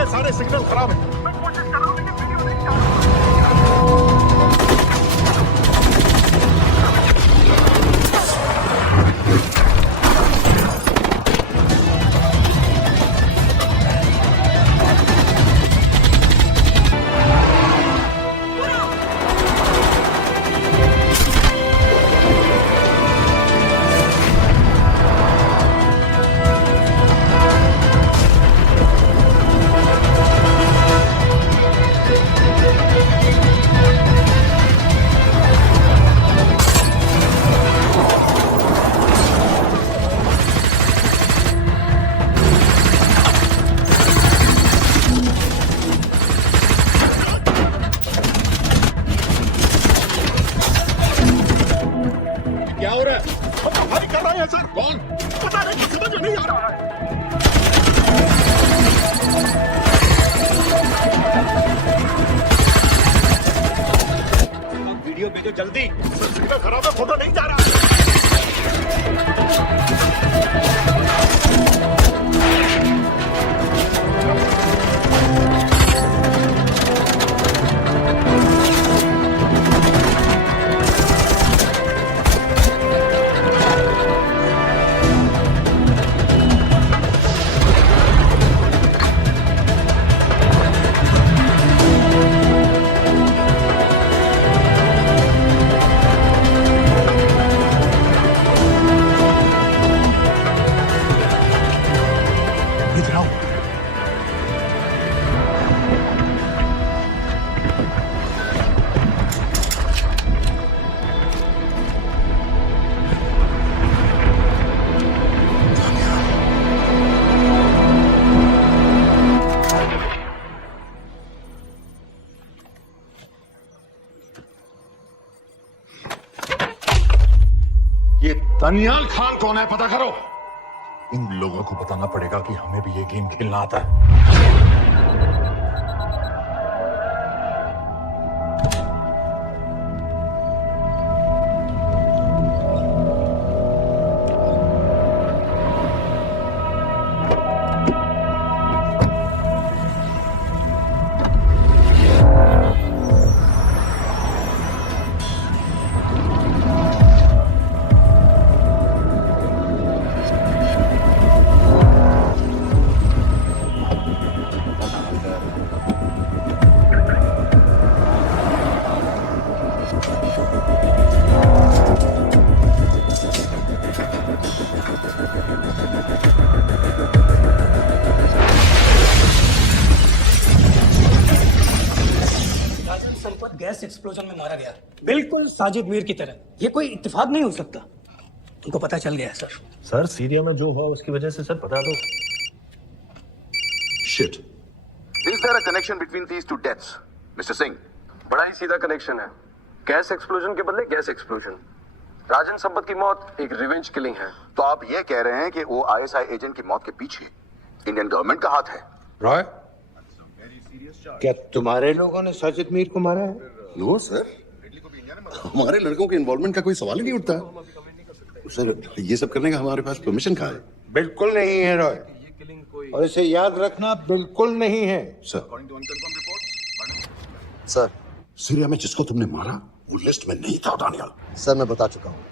सारे सिग्नल खराब है। क्या हो रहा है? भाई कर रहे हैं सर। कौन? पता नहीं, समझ नहीं आ रहा है। वीडियो भेजो जल्दी। सर सिग्नल खराब है, फोटो नहीं जा रहा है। ये दनियाल खान कौन है, पता करो। इन लोगों को बताना पड़ेगा कि हमें भी ये गेम खेलना आता है। गैस एक्सप्लोजन में मारा गया, बिल्कुल साजिद मीर की तरह। ये कोई इत्तेफाक नहीं हो सकता। उनको पता चल गया है सर। सर सीरिया में जो हुआ उसकी वजह से सर बता दो। Shit. Is there a connection between these two deaths, Mr. Singh? बड़ा ही सीधा कनेक्शन है। गैस एक्सप्लोजन के बदले गैस एक्सप्लोजन। राजन संपत की मौत एक रिवेंज किलिंग है। तो आप ये कह रहे हैं कि वो आईएसआई एजेंट की मौत के पीछे इंडियन गवर्नमेंट का हाथ है? रॉय, क्या तुम्हारे लोगों ने साजिद मीर को मारा है? नो सर, हमारे लड़कों के इन्वॉल्वमेंट का कोई सवाल ही नहीं उठता। सर ये सब करने का हमारे पास परमिशन कहाँ है? बिल्कुल नहीं है रॉय, और इसे याद रखना बिल्कुल नहीं है। सर सर सीरिया में जिसको तुमने मारा वो लिस्ट में नहीं था दानियाल। सर मैं बता चुका हूँ,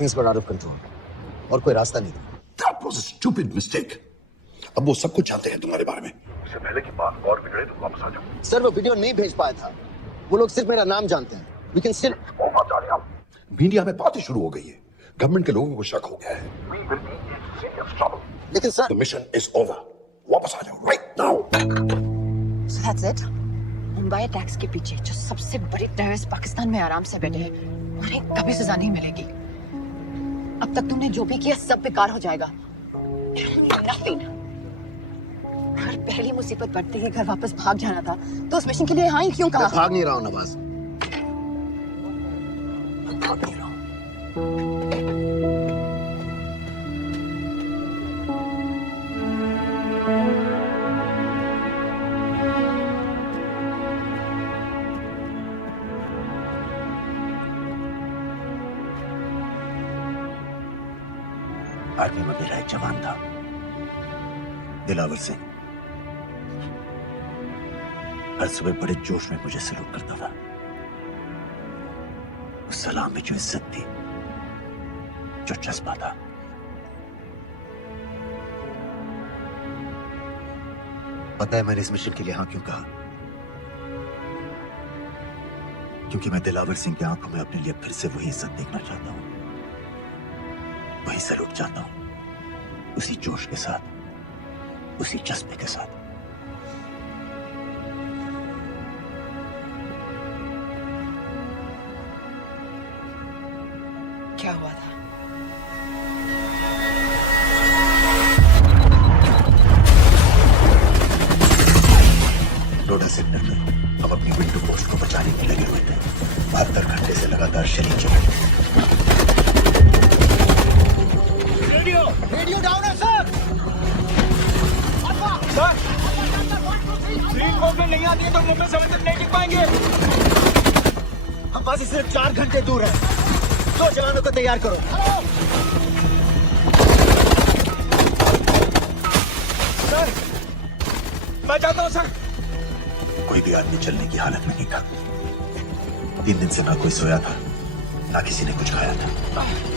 things were out of control और कोई रास्ता नहीं था। That was a stupid mistake. अब वो सब कुछ जानते हैं तुम्हारे बारे में। इससे पहले की बात और बिगड़े तो वापस आ जाओ। सर वो वीडियो नहीं भेज पाया था, वो लोग सिर्फ मेरा नाम जानते हैं। We can still... मीडिया में बातें शुरू हो गई है, गवर्नमेंट के लोगों को शक हो गया है। लेकिन sir The mission is over. वापस आ जाओ right now. So that's it? Mumbai attacks के पीछे जो सबसे बड़ी टेररिस्ट पाकिस्तान में आराम से बैठे हैं, उन्हें कभी सजा नहीं मिलेगी। अब तक तुमने जो भी किया सब बेकार हो जाएगा। Nothing. अगर पहली मुसीबत पड़ती ही घर वापस भाग जाना था, तो उस मिशन के लिए हाँ ही क्यों कहा? मैं भाग नहीं रहा हूँ नवाज, भाग नहीं रहा हूं। आर्मी में मेरा एक जवान था, दिलावर सिंह। हर सुबह बड़े जोश में मुझे सलूट करता था। उस सलाम में जो इज्जत थी, जो जज्बा था, पता है मैंने इस मिशन के लिए हाँ क्यों कहा? क्योंकि मैं दिलावर सिंह की आंखों में अपने लिए फिर से वही इज्जत देखना चाहता हूं, वही सलूट चाहता हूं, उसी जोश के साथ, उसी जज्बे के साथ। क्या हुआ था? रोडा सेक्टर में हम अपनी विंडो पोस्ट को बचाने में लगे हुए थे। 72 घंटे से लगातार शरीर चल रहे थे। रेडियो डाउन है सर। सर ग्रीन कॉर्नर नहीं आती तो मुंबई समय तक नहीं टिक पाएंगे। हम वहां से सिर्फ 4 घंटे दूर हैं। 2 जवानों को तैयार करो। सर मैं चाहता हूँ सर। कोई भी आदमी चलने की हालत में नहीं था। 3 दिन से ना कोई सोया था, ना किसी ने कुछ खाया था।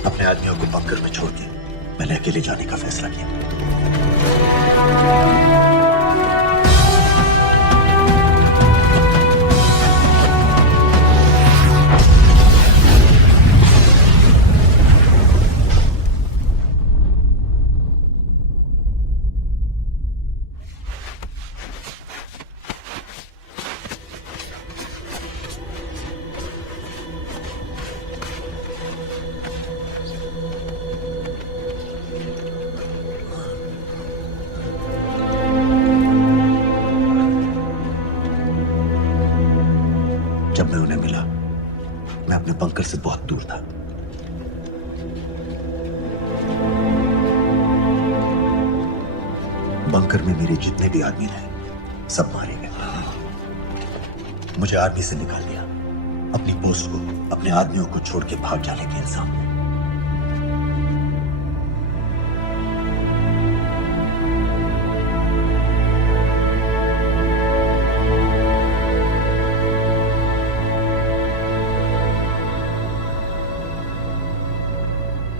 अपने आदमियों को बंकर में छोड़ के मैंने अकेले जाने का फैसला किया। जब मैं उन्हें मिला, मैं अपने बंकर से बहुत दूर था। बंकर में मेरे जितने भी आदमी थे, सब मारे गए। मुझे आर्मी से निकाल दिया, अपनी पोस्ट को, अपने आदमियों को छोड़ के भाग जाने के इल्जाम में।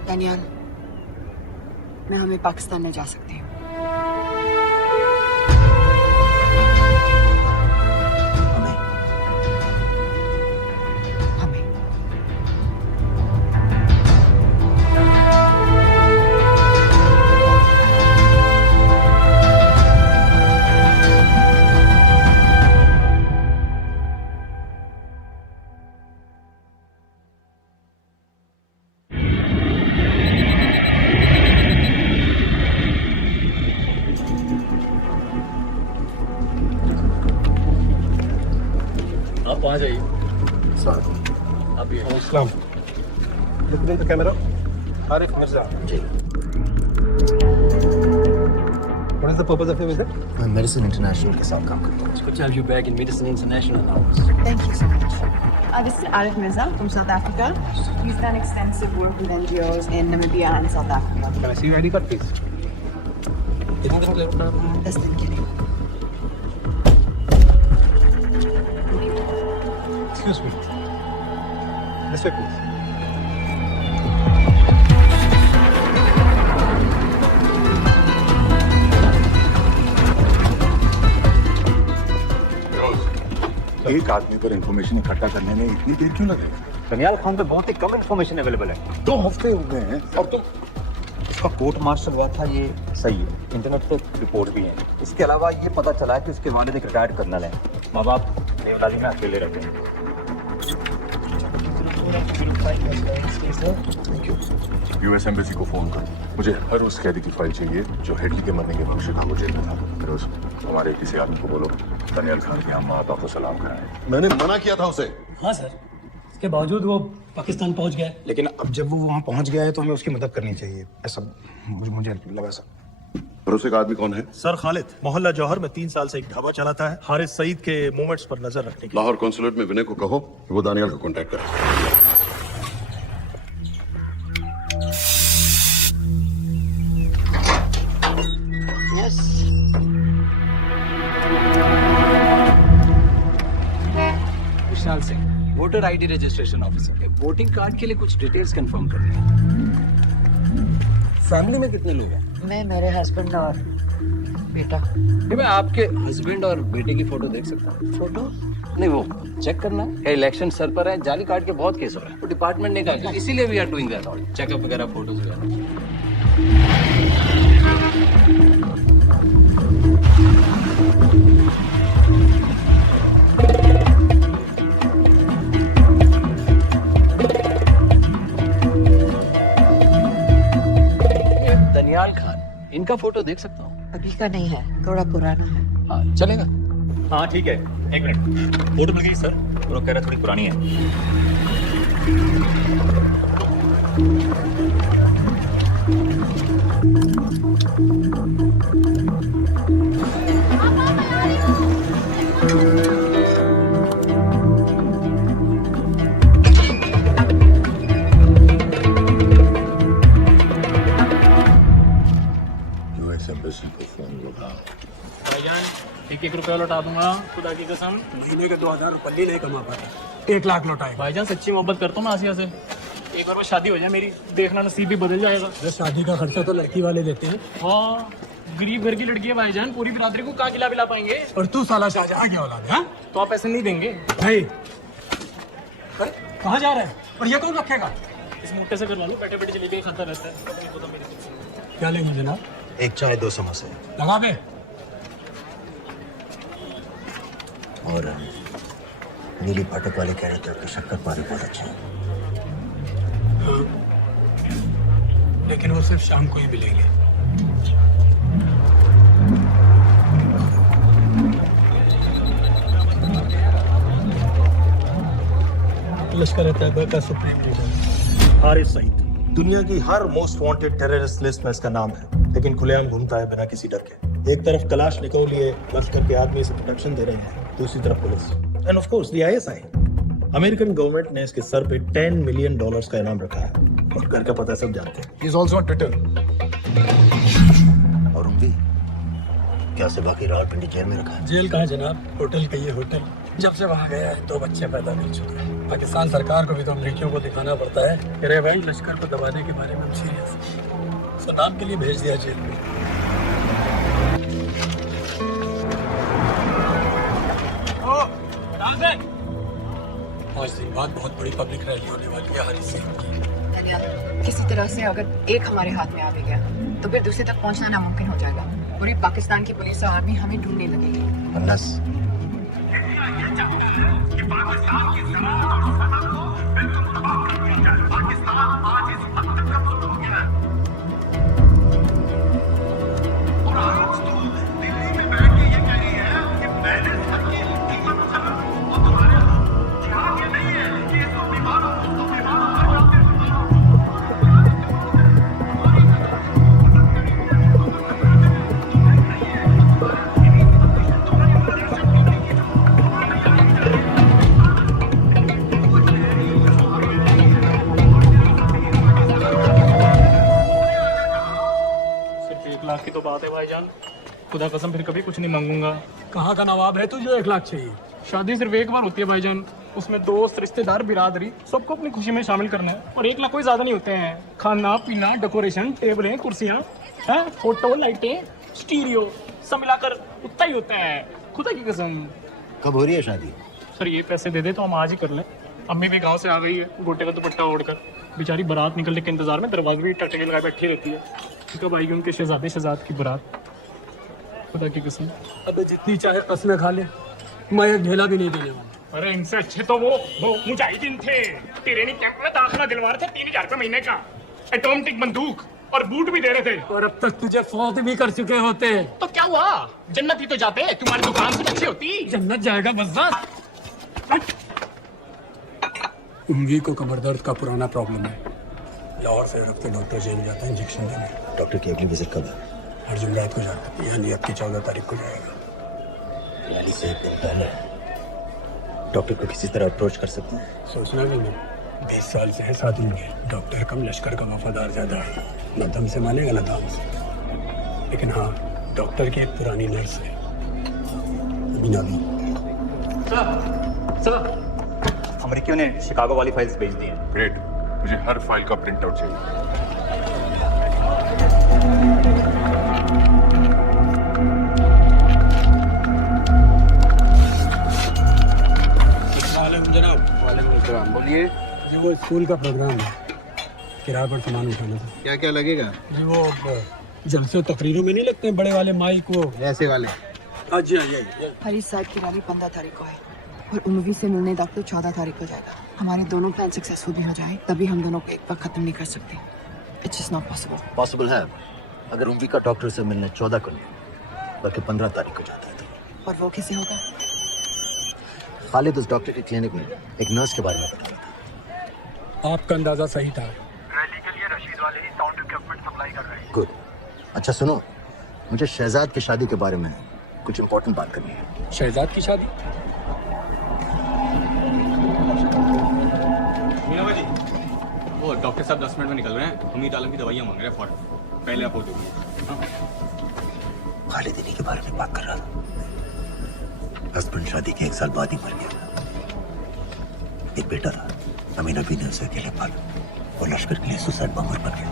दानियाल, मैं हमें पाकिस्तान ले जा सकती हूँ। आप वहाँ जाइए। आप ये अस्सलाम। Look in the camera. Arif Mirza. What is the purpose of your visit? मैं मेडिसिन इंटरनेशनल के साथ काम करता हूँ। It's good to have you back in Medicine International now. Thank you so much. This is Arif Mirza from South Africa. He's done extensive work with NGOs in Namibia and South Africa. Can I see your ID card, please? कितने दिन के लिए रुकना है आपको? 10 दिन के लिए। Excuse me. This way, please. एक आदमी पर इंफॉर्मेशन इकट्ठा करने में इतनी देर क्यों लगाएगा? दनियाल खान पे बहुत ही कम इंफॉर्मेशन अवेलेबल है। 2 हफ्ते हो गए हैं और तुम उसका कोर्ट मार्शल हुआ था, ये सही है। इंटरनेट पे रिपोर्ट भी है। इसके अलावा ये पता चला है कि उसके वालिद एक रिटायर्ड कर्नल है। माँ बाप देवलाली में अकेले रहते हैं। यूएस एम्बेसी को फोन कर। मुझे हर उस कैदी की फाइल चाहिए जो हेडली के मरने के बाद शिकागो जेल में था। फिर उस हमारे किसी आदमी को बोलो दनियाल खान की अम्मा पापा को सलाम कराएं। मैंने मना किया था उसे। हाँ सर, इसके बावजूद वो पाकिस्तान पहुंच गया। लेकिन अब जब वो वहाँ पहुँच गया है तो हमें उसकी मदद करनी चाहिए, ऐसा मुझे लगा सर। भरोसे का आदमी कौन है? सर खालिद, मोहल्ला जौहर में 3 साल से एक ढाबा चलाता है। हारिस सईद के मूवमेंट्स पर नजर रखने के लिए। लाहौर कॉन्सुलेट में विनय को कहो कि वो दानियाल को कांटेक्ट करे। Vishal Singh, voter ID registration officer. Voting card के लिए कुछ डिटेल्स कंफर्म करनी है। फैमिली में कितने लोग हैं? मैं, मेरे हस्बैंड और बेटा। ये मैं आपके हस्बैंड और बेटे की फोटो देख सकता हूँ? फोटो नहीं, वो चेक करना है। क्या इलेक्शन सर पर है? जाली कार्ड के बहुत केस हो रहे हैं। वो डिपार्टमेंट ने कहा, इसीलिए we are doing that, checkup वगैरह, फोटोज वगैरह। दनियाल खान, इनका फोटो देख सकता हूँ? अभी का नहीं है, थोड़ा पुराना है। हाँ चलेगा। हाँ ठीक है, 1 मिनट। फोटो मिल गई सर, वो कह रहा थोड़ी पुरानी है। भाईजान 1-1 रुपया लौटा दूंगा, खुदा की कसम। महीने के 2000 रुपये नहीं कमा पाता, 1 लाख लौटाए। भाईजान सच्ची मोहब्बत करता हूँ मैं आसिया से, एक बार वो शादी हो जाए मेरी, देखना नसीब भी बदल जाएगा। शादी का खर्चा तो लड़की वाले देते हैं। हाँ, गरीब घर की लड़की है भाईजान, पूरी बिरादरी को कहाँ खिला पाएंगे। और तू साला शाहजहां क्या औलाद है? तो आप ऐसे नहीं देंगे नहीं। अरे कहाँ जा रहा है? और ये कौन रखेगा? इस मुट्ठे से करवा लो, बैठे बैठे जलेबी खाता रहता है। क्या लेंगे जनाब? 1 चाय 2 समोसे लगा दे। और नीली फाटक वाले कह रहे थे आपके शक्कर पारे बहुत अच्छे हैं। हाँ, लेकिन वो सिर्फ शाम को ही मिलेंगे। लश्कर तैयबा का सुप्रीम लीडर हारिस सईद, दुनिया की हर मोस्ट वांटेड टेररिस्ट लिस्ट में इसका नाम है, लेकिन खुलेआम घूमता है बिना किसी डर के। एक तरफ कलाशनिकोव लिए लश्कर के आदमी इसे प्रोटेक्शन दे रहे हैं, दूसरी तरफ police end of course the ISI. American government ने इसके सर पे $10 मिलियन का इनाम रखा है, और घर का पता सब जानते हैं। He is also on Twitter. और भी क्या से बाकी रावलपिंडी जेल में रखा है? जेल कहाँ जनाब, होटल का ये होटल। जब से वहाँ गया है 2 बच्चे पैदा कर चुके हैं। पाकिस्तान सरकार को भी तो अमरीकियों को दिखाना पड़ता है कि अरे भाई लश्कर को दबाने के बारे में हम सीरियस हैं। सदाम के लिए भेज दिया जेल में। आज दिन बाद बहुत बड़ी पब्लिक रैली होने वाली है हारिस सईद की। दनियाल, किसी तरह से अगर एक हमारे हाथ में आ भी गया तो फिर दूसरे तक पहुंचना नामुमकिन हो जाएगा। पूरी पाकिस्तान की पुलिस और आर्मी हमें ढूंढने लगेगी। अनलेस लाख की तो बात है भाईजान, खुदा कसम फिर कभी कुछ नहीं मांगूंगा। कहाँ का नवाब है तुझे 1 लाख चाहिए? शादी सिर्फ एक बार होती है भाईजान, उसमें दोस्त रिश्तेदार बिरादरी सबको अपनी खुशी में शामिल करना है, और 1 लाख कोई ज्यादा नहीं होते हैं। खाना पीना, डेकोरेशन, टेबलें, कुर्सियाँ, फोटो, लाइटें, स्टीरियो सब मिलाकर उतना ही होता है, खुदा की कसम। कब हो रही है शादी? सर ये पैसे दे दे तो हम आज ही कर लें। अम्मी भी गांव से आ गई है, गोटे का दुपट्टा ओढ़कर, बेचारी बारात निकलने के इंतजार में दरवाजे भी टटके लगाए बैठी रहती है। कब आएगी उनके शहजाद की बारात, खुदा की कसम। अबे जितनी चाहे कसमें खा ले, मैं एक ढेला भी नहीं देने वाला। अरे इनसे अच्छे तो वो मुजाहिदीन थे, ट्रेनिंग कैंप में दाखिला दिलवा रहे थे 3000 रुपए महीने का, एटॉमिक बंदूक और बूट भी दे रहे थे। और अब तक तुझे फौत भी कर चुके होते। तो क्या हुआ, जन्नत ही तो जाते, तुम्हारी दुकान से अच्छी होती। जन्नत जाएगा बस। उम्वी को कमर दर्द का पुराना प्रॉब्लम है। लाहौर से रखते डॉक्टर जेल जाता है इंजेक्शन देने। डॉक्टर की अगली विजिट कब है? हर जुमरात को जाता है, यानी अब की 14 तारीख को जाएगा। रैली से एक दिन पहले डॉक्टर को किसी तरह अप्रोच कर सकते हैं? सोचना भी नहीं, 20 साल से है साथ में। डॉक्टर कम, लश्कर का वफादार ज्यादा है। न दम से मानेगा न दाम से। लेकिन हाँ, डॉक्टर की एक पुरानी नर्स है, अमीना भी। सर, अमेरिकियों ने शिकागो वाली फाइल्स भेज दी हैं। ग्रेट, मुझे हर फाइल का प्रिंट आउट चाहिए। जनाब। वालेकुम अस्सलाम, बोलिए। जी वो स्कूल का प्रोग्राम है, किराए पर सामान उठाना था। क्या क्या लगेगा? जी वो जलसे तकरीरों में नहीं लगते हैं बड़े वाले माइक, वो ऐसे वाले। हाँ जी, हाँ जी। हरीश साहब की रैली 15 तारीख को है और उमवी से मिलने डॉक्टर 14 तारीख को जाएगा। हमारे दोनों प्लान सक्सेसफुल भी हो जाए तभी हम दोनों को एक बार खत्म नहीं कर सकते। It's just not possible. Possible है अगर उम्वी का डॉक्टर से मिलने 14 को नहीं बल्कि 15 तारीख को जाता है तो। और वो कैसे होगा? खालिद उस डॉक्टर के क्लिनिक में एक नर्स के बारे में बताया था। आपका अंदाजा सही था। रैली के लिए रशीद वाले ही साउंड इक्विपमेंट सप्लाई कर रहे हैं। गुड। अच्छा सुनो, मुझे शहजाद की शादी के बारे में कुछ इंपॉर्टेंट बात करनी है। शहजाद की शादी? मीना जी, वो डॉक्टर साहब 10 मिनट में निकल रहे हैं। हमीद आलम की दवाइयाँ मांग रहे हैं फौरन। पहले आप हो जाइए। खालिद इन्हीं के बारे में बात कर रहा था। हस्बैंड शादी के 1 साल बाद ही मर गया। एक बेटा था, अमीना भी ने उसे अकेले पाला और लश्कर के लिए सुसाइड बॉम्बर बन गया।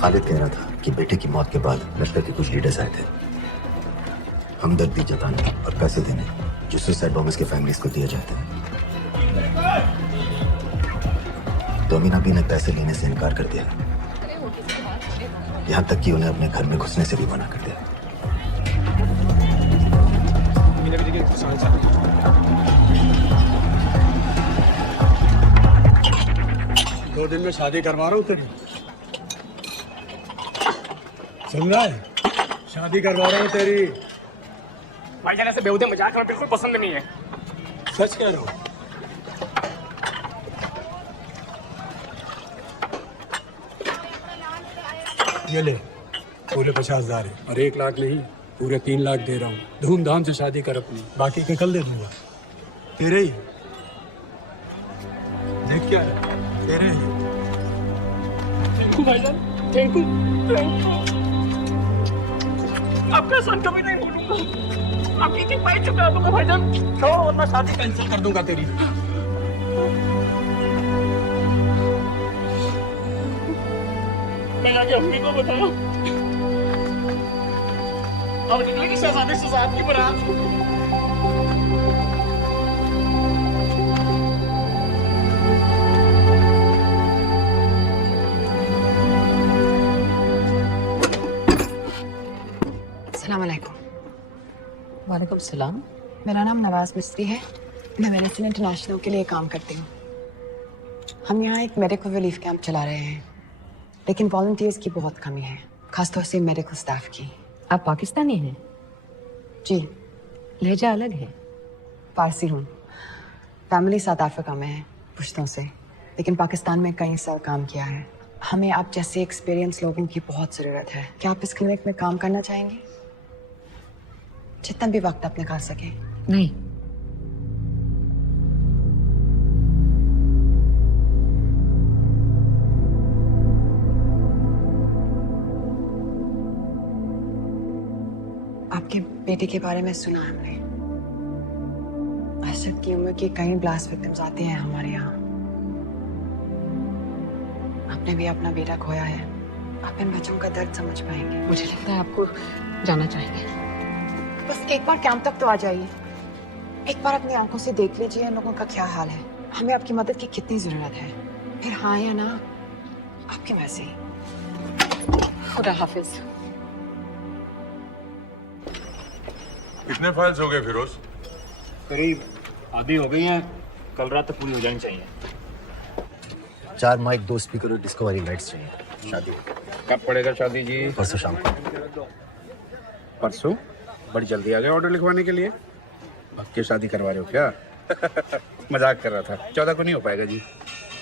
खालिद कह रहा था कि बेटे की मौत के बाद लश्कर के कुछ लीडर्स आए थे हमदर्दी जताने और पैसे देने जो सुसाइड बॉम्बर्स के फैमिलीज को दिए जाते हैं। तो अमीना भी ने पैसे लेने से इनकार कर दिया, यहाँ तक कि उन्हें अपने घर में घुसने से भी मना कर दिया। 2 दिन में शादी करवा रहा हूँ तेरी, सुन रहा है? शादी करवा रहा हूँ तेरी। भाईजान ऐसे बेहुदे मजाक हमें बिल्कुल पसंद नहीं है। सच कह रहा हूँ। ये ले, पूरे 50,000 है और 1 लाख नहीं, पूरे 3 लाख दे रहा हूँ। धूमधाम से शादी कर अपनी, बाकी के कल दे दूंगा। तेरे ही देख क्या है, तेरे ही। थैंक यू भाईजान, थैंक यू, थैंक यू। आपका एहसान कभी नहीं भूलूंगा। आपकी की पाई चुका दूंगा भाईजान। छोड़ वरना शादी कैंसिल कर दूंगा तेरी। मैं जाके अम्मी को बताऊं। अब निकलेगी शहजादी सुजाद की बारात। अस्सलामुअलैकुम। वालेकुम सलाम। मेरा नाम नवाज मिस्त्री है। मैं मेडिसिन इंटरनेशनल के लिए काम करती हूँ। हम यहाँ एक मेडिकल रिलीफ कैंप चला रहे हैं, लेकिन वॉलंटियर्स की बहुत कमी है, खासतौर से मेडिकल स्टाफ की। आप पाकिस्तानी हैं? जी। लहजा अलग है। पारसी हूँ। फैमिली साउथ अफ्रीका में है पुश्तों से, लेकिन पाकिस्तान में कई साल काम किया है। हमें आप जैसे एक्सपीरियंस लोगों की बहुत ज़रूरत है। क्या आप इस क्लिनिक में काम करना चाहेंगे? जितना भी वक्त आप निकाल सके। नहीं। आपके बेटे के बारे में सुना हमने। असद की उम्र के कई ब्लास्ट विक्टिम्स आते हैं हमारे यहाँ। आपने भी अपना बेटा खोया है। आप इन बच्चों का दर्द समझ पाएंगे। मुझे लगता है आपको जाना चाहिए। बस एक बार कैंप तक तो आ जाइए। एक बार अपनी आंखों से देख लीजिए इन लोगों का क्या हाल है। हमें आपकी मदद की कितनी जरूरत है। फिर हाँ या ना आपकी मर्जी। खुदा हाफिज। कितने फाइल्स हो गए फिरोज? करीब आधी हो गई हैं, कल रात तक पूरी हो जानी चाहिए। 4 माइक, 2 स्पीकर और डिस्को वाली लाइट्स चाहिए। शादी कब पड़ेगा शादी जी? परसों शाम को। परसों? बड़ी जल्दी आ गए ऑर्डर लिखवाने के लिए। पक्के शादी करवा रहे हो क्या? मजाक कर रहा था। 14 को नहीं हो पाएगा जी,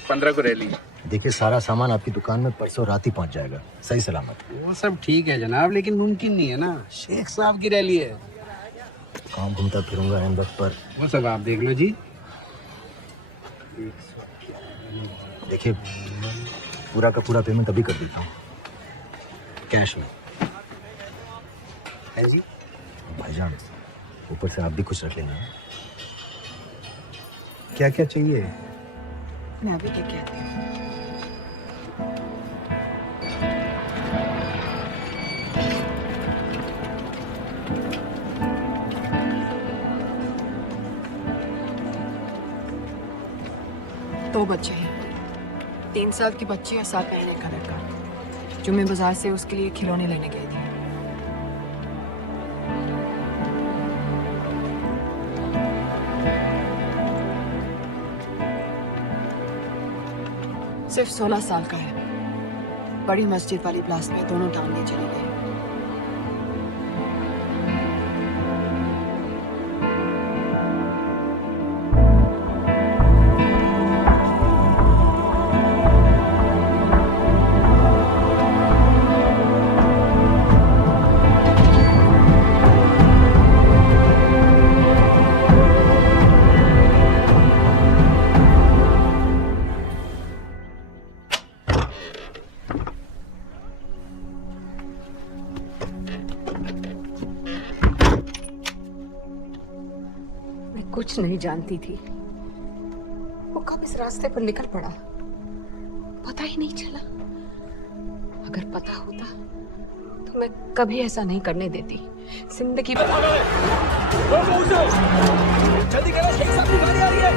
15 को रैली। देखिए सारा सामान आपकी दुकान में परसों रात ही पहुंच जाएगा, सही सलामत। वो सब ठीक है जनाब, लेकिन मुमकिन नहीं है ना, शेख साहब की रैली है। काम घूमता फिरूंगा इन वक्त पर। वो सब आप देख लो जी। देखिए पूरा का पूरा पेमेंट अभी कर देता हूँ, कैश में। है जी भाईजान, ऊपर से आप भी कुछ रख लेना। क्या क्या चाहिए? मैं अभी क्या कहती हूँ। दो बच्चे हैं, 3 साल की बच्ची और 7 महीने का लड़का, जो मैं बाजार से उसके लिए खिलौने लेने गई थी। सिर्फ 16 साल का है। बड़ी मस्जिद वाली ब्लास्ट में दोनों टांगे चले गए। कुछ नहीं जानती थी, वो कब इस रास्ते पर निकल पड़ा पता ही नहीं चला। अगर पता होता तो मैं कभी ऐसा नहीं करने देती। जिंदगी जल्दी करो, शेख साहब की गाड़ी आ रही है।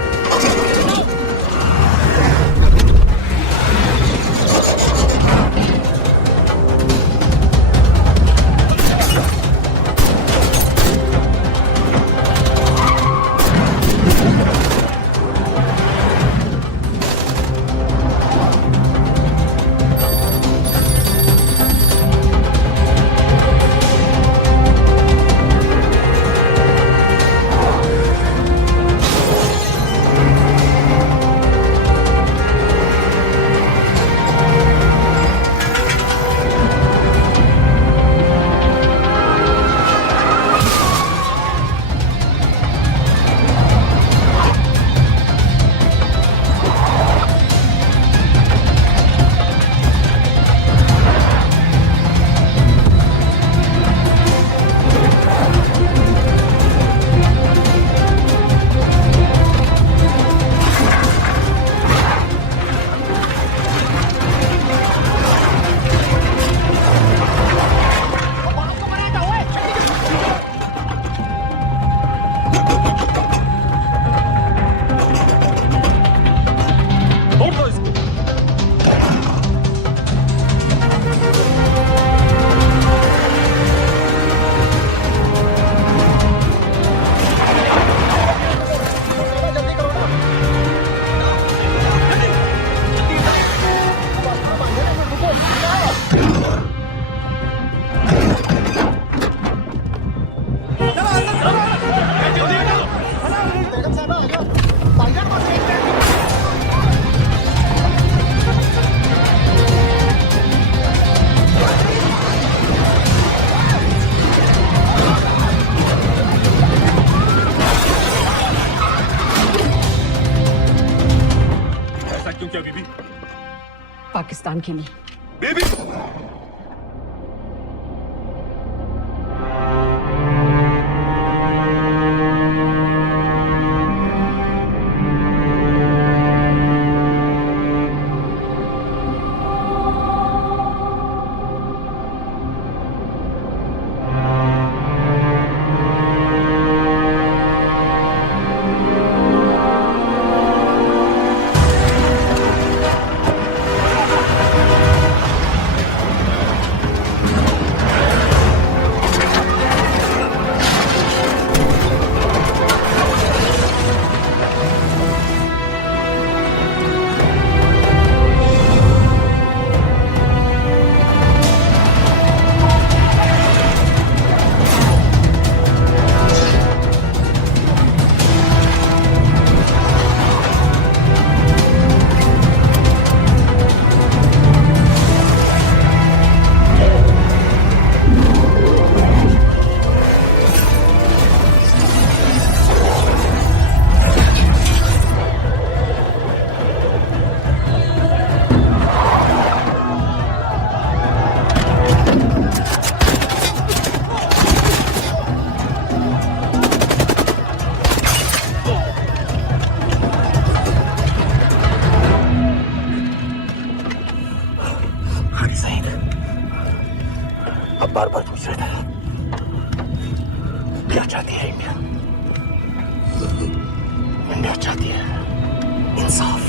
पाकिस्तान के लिए। बेबी बार बार पूछ रहा था, क्या चाहती है इंडिया? इंडिया चाहती है इंसाफ।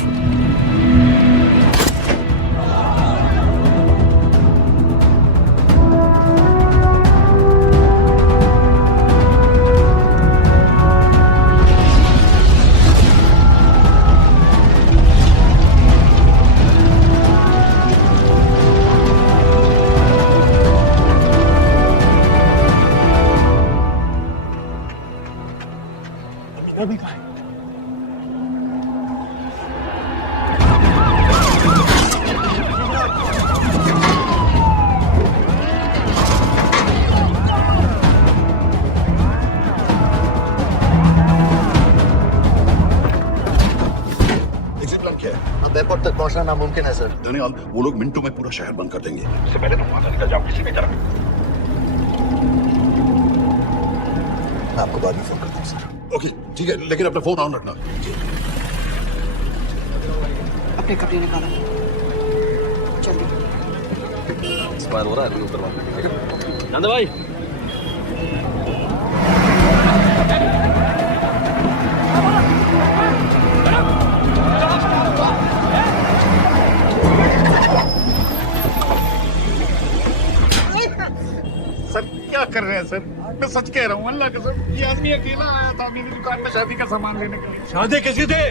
अभी कहाँ है? एग्जिट प्लान क्या है? अब एयरपोर्ट तक पहुंचना नामुमकिन है सर। दानियाल, वो लोग मिनटों में पूरा शहर बंद कर देंगे। इससे पहले तुम वहां से निकल जाओ किसी भी तरह। मैं आपको बाद में फोन करता हूँ सर। ओके ठीक है, लेकिन अपना फोन ऑन रखना। अपने कपड़े निकालो जल्दी। एक्सपायर हो रहा है ऊपर वाला। नंद भाई सर क्या कर रहे हैं सर? मैं सच कह रहा हूँ, अल्लाह कसम, ये आदमी अकेला आया था मेरी दुकान में शादी का सामान लेने के लिए। शादी किसी थे?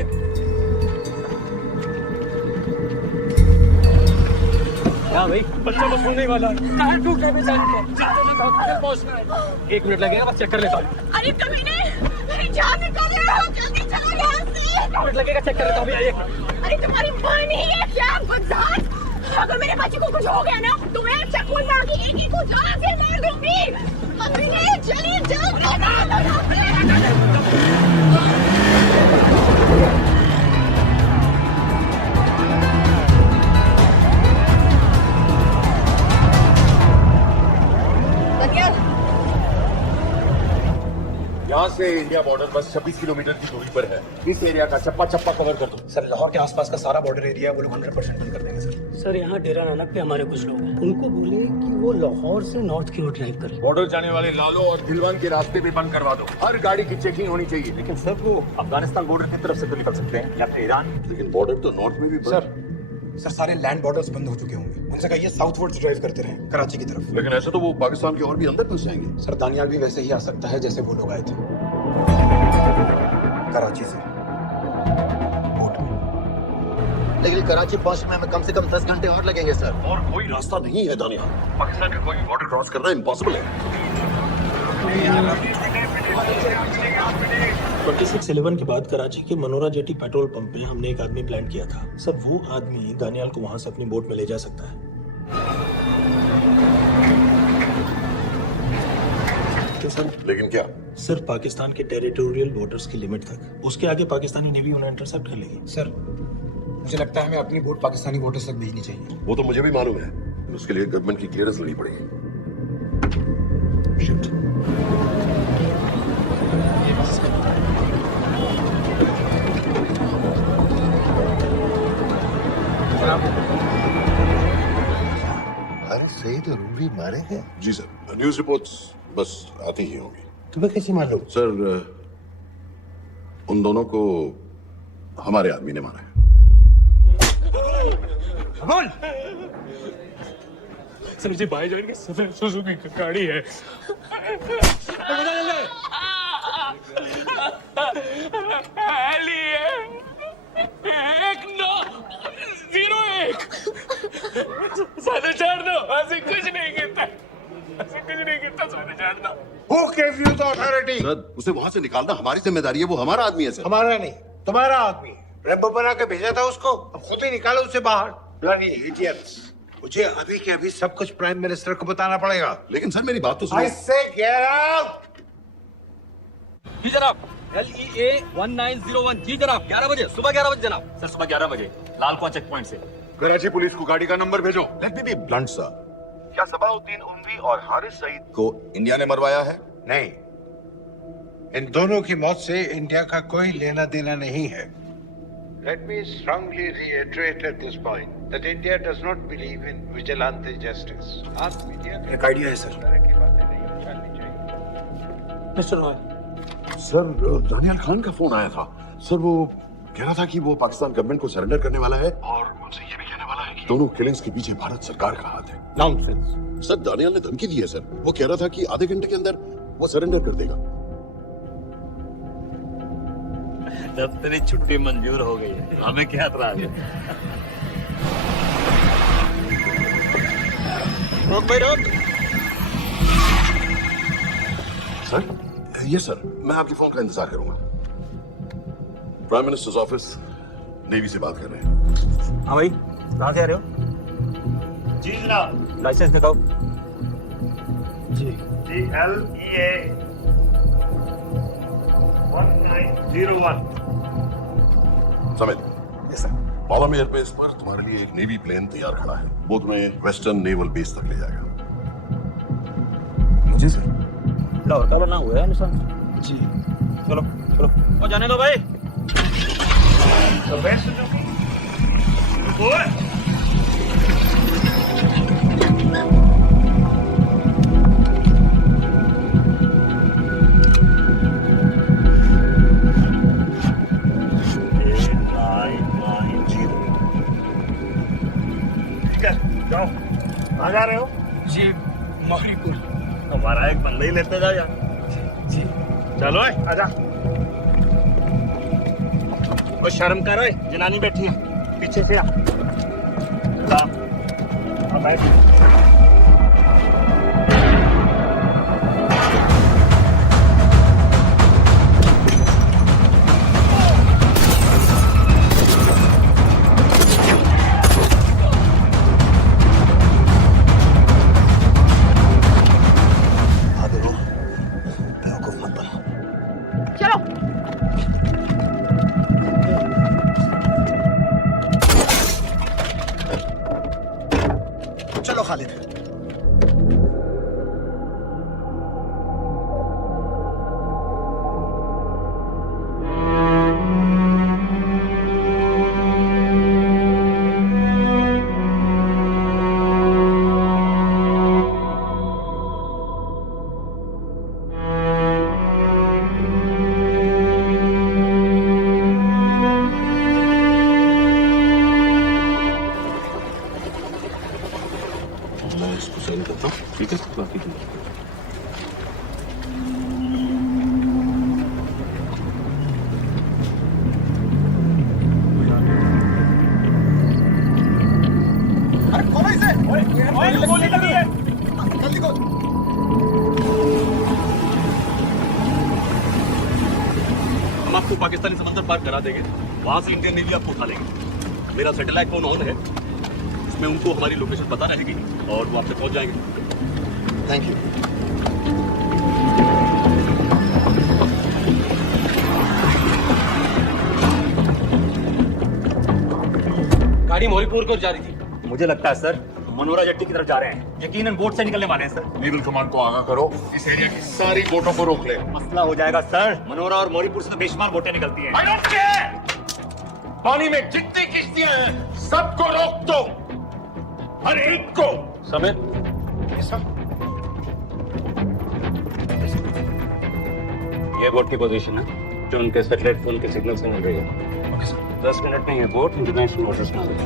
क्या भाई? बच्चा तो सुनने वाला है। टायर टूटने में जाने हॉस्पिटल पहुंचना है। 1 मिनट लगेगा, बस चेक कर लेता हूँ। अरे कमीने, मेरी जान निकल रही है, जल्दी चलो यहाँ से। 1 मिनट लगेगा, चेक कर लेता हूँ। अभी आइए। अरे तुम्हारी माँ नहीं है क्या बदजात? अगर मेरे बच्चे को कुछ हो गया ना तो मैं चाकू मार के एक को जान से मार दूंगी। कमीने चलिए जल्दी। यहाँ से इंडिया बॉर्डर बस 26 किलोमीटर की दूरी पर है। इस एरिया का चप्पा चप्पा कवर कर दो। सर लाहौर के आसपास का सारा बॉर्डर एरिया है, वो लोग 100% बंद कर देंगे सर। सर यहाँ डेरा नानक पे हमारे कुछ लोग हैं, उनको बोले कि वो लाहौर से नॉर्थ की ओर ड्राइव करें। बॉर्डर जाने वाले लालो और दिलवान के रास्ते भी बंद करवा दो। हर गाड़ी की चेकिंग होनी चाहिए। लेकिन सर वो अफगानिस्तान बॉर्डर की तरफ से तो निकल सकते हैं या फिर ईरान। लेकिन बॉर्डर तो नॉर्थ में भी सर सारे लैंड बॉर्डर्स बंद हो चुके होंगे। उनसे कहिए साउथवर्ड्स ड्राइव करते रहें कराची की तरफ। लेकिन ऐसे तो वो पाकिस्तान के और भी अंदर घुस जाएंगे। सर दानियाल भी वैसे ही आ सकता है जैसे वो लोग आए थे कराची से। लेकिन कराची पहुंचने में कम से कम 10 घंटे और लगेंगे सर। और कोई रास्ता नहीं है दानियाल। पाकिस्तान का कोई बॉर्डर क्रॉस करना इम्पॉसिबल है। 26/11 के बाद कराची के मनोरा जेटी पेट्रोल पंप पे हमने एक आदमी प्लान किया था। सर वो आदमी दानियाल को वहां से अपनी बोट में ले जा सकता है। सर लेकिन क्या? सर पाकिस्तान के टेरिटोरियल बॉर्डर्स की लिमिट तक, उसके आगे पाकिस्तानी नेवी उन्हें इंटरसेप्ट कर लेगी। सर मुझे लगता है हमें अपनी बोट पाकिस्तानी बॉर्डर्स तक भेजनी चाहिए। वो तो मुझे भी मालूम है, उसके लिए गवर्नमेंट की क्लियरेंस लेनी पड़ेगी। शिट। अरे सईद और उरी मारे हैं? जी सर, न्यूज़ रिपोर्ट्स बस आती ही होंगी। तुम्हें कैसे मालूम? सर उन दोनों को हमारे आदमी ने मारा है। बोल। सर जी भाई जान के सफेद सुजुकी की गाड़ी है। सर उसे वहां से निकालना हमारी जिम्मेदारी है, वो हमारा आदमी है सर। हमारा नहीं, तुम्हारा आदमी। रेम्बो बना के भेजा था उसको, अब खुद ही निकालो उसे बाहर। Bloody idiots. मुझे अभी के अभी सब कुछ प्राइम मिनिस्टर को बताना पड़ेगा। लेकिन सर मेरी बात तो सुनो। I say get out! जी जनाब, LEA 1901। जी जनाब, 11 बजे, सुबह 11 बजे जनाब। सर सुबह 11 बजे लालकुआं चेक पॉइंट से। कराची पुलिस को गाड़ी का नंबर भेजो। Let me be blunt sir, क्या सबाउद्दीन उमवी और हारिस सईद को इंडिया ने मरवाया है? नहीं, इन दोनों की मौत से इंडिया का कोई लेना देना नहीं है। Let me strongly reiterate at this point that India does not believe in vigilante justice. आप मीडिया एक आइडिया है sir. Mister Roy, sir Daniyal Khan का फोन आया था। सर वो कह रहा था कि वो पाकिस्तान गवर्नमेंट को सरेंडर करने वाला है और उनसे ये भी कहने वाला है कि दोनों किलिंग्स के पीछे भारत सरकार का हाथ है। नॉनसेंस। सर दानियाल ने धमकी दी है सर। वो कह रहा था कि आधे घंटे के अंदर वो सरेंडर कर देगा। जब तेरी छुट्टी मंजूर हो गई है हमें क्या एतराज है? रोक भाई रोक। सर ये सर मैं आपके फोन का इंतजार करूंगा। प्राइम मिनिस्टर्स ऑफिस नेवी से बात कर रहे हैं। हाँ भाई कहाँ से आ रहे हो? जी जनाब। लाइसेंस दिखाओ। जी LEA 1901। समित पालम एयरबेस पर तुम्हारे लिए एक नेवी प्लेन तैयार खड़ा है। वो तुम्हें वेस्टर्न नेवल बेस तक ले जाएगा। जी सर। लाहौर का बना हुआ है निशान। जी चलो चलो वो जाने दो भाई। The best of them. Good. जाओ कहाँ जा रहे हो? जी मोहरीपुर। हमारा एक बंदा ही लेते जा यार। जी चलो आजा। वो शर्म करो जनानी बैठी है पीछे से आ। बैठ। चलो खालिद। ठीक है बाकी अरे खोलो इसे। गोली लगी है। जल्दी को। हम आपको पाकिस्तानी समंदर पार करा देंगे। वहां से इंडियन नेवी आपको उठा लेंगे। मेरा सैटेलाइट फोन ऑन है। इसमें उनको हमारी लोकेशन पता रहेगी और वो आपसे पहुंच जाएंगे। Thank you. गाड़ी मोरीपुर को जा रही थी। मुझे लगता है सर मनोरा जेट्टी की तरफ जा रहे हैं। यकीनन बोट से निकलने वाले हैं सर। नेवल कमांड को आगाह करो, इस एरिया की सारी बोटों को रोक ले। मसला हो जाएगा सर। मनोरा और मोरीपुर से तो बेशुमार बोटें निकलती हैं। I don't care! पानी में जितनी किश्तियां हैं सबको रोक दो, हर एक को। समित ये बोट की पोजीशन है जो उनके सैटेलाइट फोन के सिग्नल से मिल रही है। 10 मिनट में ये बोट इंटरनेशनल वाटर्स में आ गई।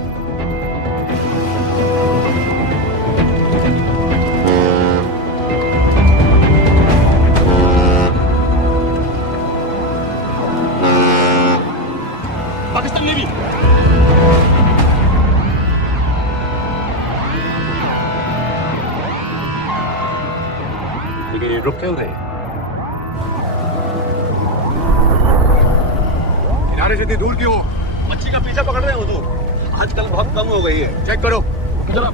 पाकिस्तान नेवी लेकिन ये रुक क्यों रहे? किनारे से इतनी दूर क्यों? मच्छी का पीछा पकड़ रहे हो तो आजकल बहुत कम हो गई है। चेक करो जरा।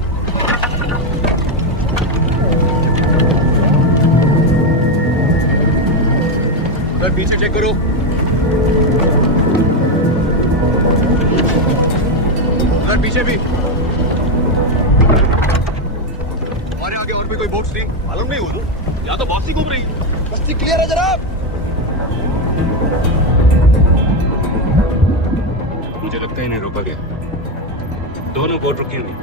सर पीछे चेक करो। सर पीछे भी। हमारे आगे और भी कोई बोट स्ट्रीम मालूम नहीं हुआ यहाँ तो बहुत सी घूम रही है। बस्ती क्लियर है जनाब। मुझे छुपा गया। दोनों बोट रुकी हुई।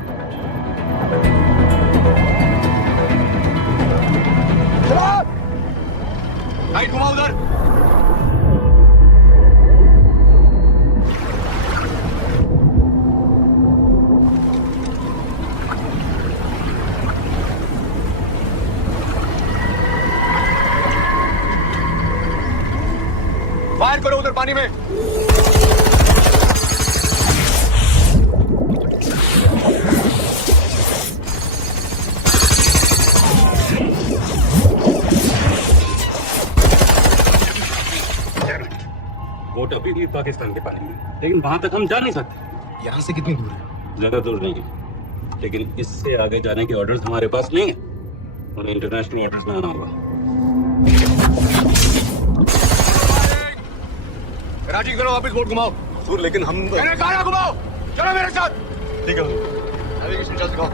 राइट घुमाओ उधर। फायर करो उधर पानी में। बोट अभी भी पाकिस्तान के पानी में, लेकिन वहां तक हम जा नहीं सकते। यहाँ से कितनी दूर है? ज्यादा दूर नहीं है, लेकिन इससे आगे जाने के ऑर्डर्स हमारे पास नहीं है। उन्हें इंटरनेशनल ऑर्डर्स में आना होगा। राजी करो, वापस बोट घुमाओ। सूर, लेकिन हम मैंने कहा घुमाओ। चलो मेरे साथ। ठीक है। नेविगेशन चल दिखाओ।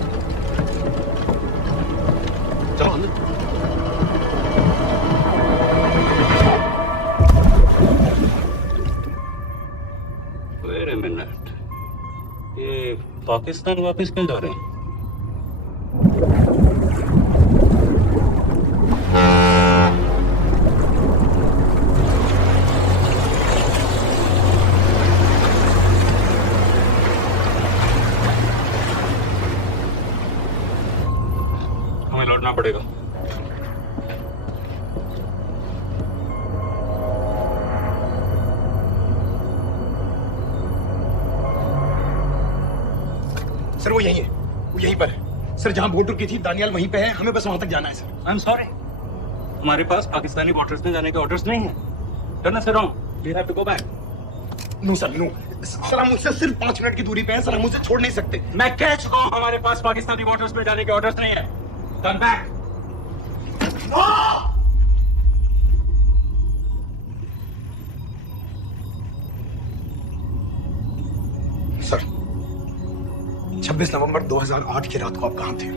चलो। वेट अ मिनट, ये पाकिस्तान वापस क्यों जा रहे हैं? हमें लौटना पड़ेगा। सर वो यही है, वो यहीं पर है। सर जहां बोट रुकी थी दानियाल वहीं पे है, हमें बस वहां तक जाना है सर। आई एम सॉरी, हमारे पास पाकिस्तानी वाटर्स में जाने के ऑर्डर्स नहीं है। टर्न से wrong, we have to go back. No sir, no sir, हम उससे सिर्फ 5 मिनट की दूरी पे हैं सर, हम उसे छोड़ नहीं सकते। मैं कह चुका हूं हमारे पास पाकिस्तानी वाटर्स में जाने के ऑर्डर्स नहीं है। Turn back. सर 26 नवंबर 2008 की रात को आप कहां थे?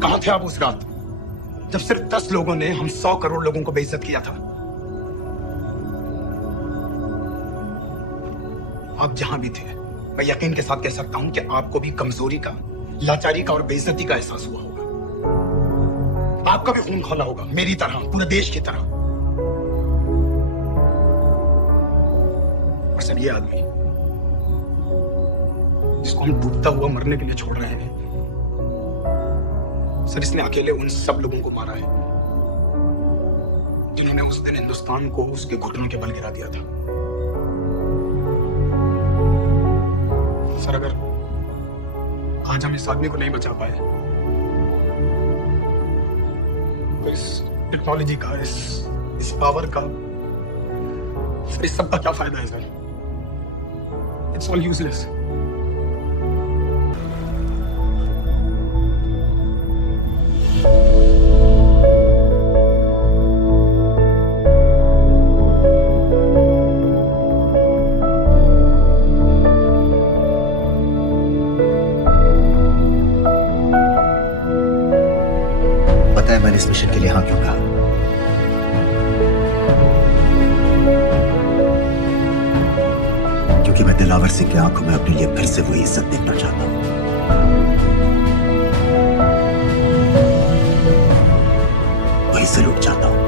कहां थे आप उस रात जब सिर्फ 10 लोगों ने हम 100 करोड़ लोगों को बेइज्जत किया था? आप जहां भी थे, मैं यकीन के साथ कह सकता हूं कि आपको भी कमजोरी का, लाचारी का और बेइज्जती का एहसास हुआ होगा। आपका भी खून खौला होगा, मेरी तरह, पूरे देश की तरह। और सर ये आदमी जिसको हम डूबता हुआ मरने के लिए छोड़ रहे हैं, सर इसने अकेले उन सब लोगों को मारा है जिन्होंने उस दिन हिंदुस्तान को उसके घुटनों के बल गिरा दिया था। सर अगर आज हम इस आदमी को नहीं बचा पाए तो इस टेक्नोलॉजी का, इस पावर का, फिर इस सब का क्या फायदा है सर? It's all useless. पता है मैंने इस मिशन के लिए हाँ क्यों कहा? क्योंकि मैं दिलावर सिंह की आंखों में अपने लिए फिर से वही इज्जत देखना चाहता हूं। वही सलूट चाहता हूं,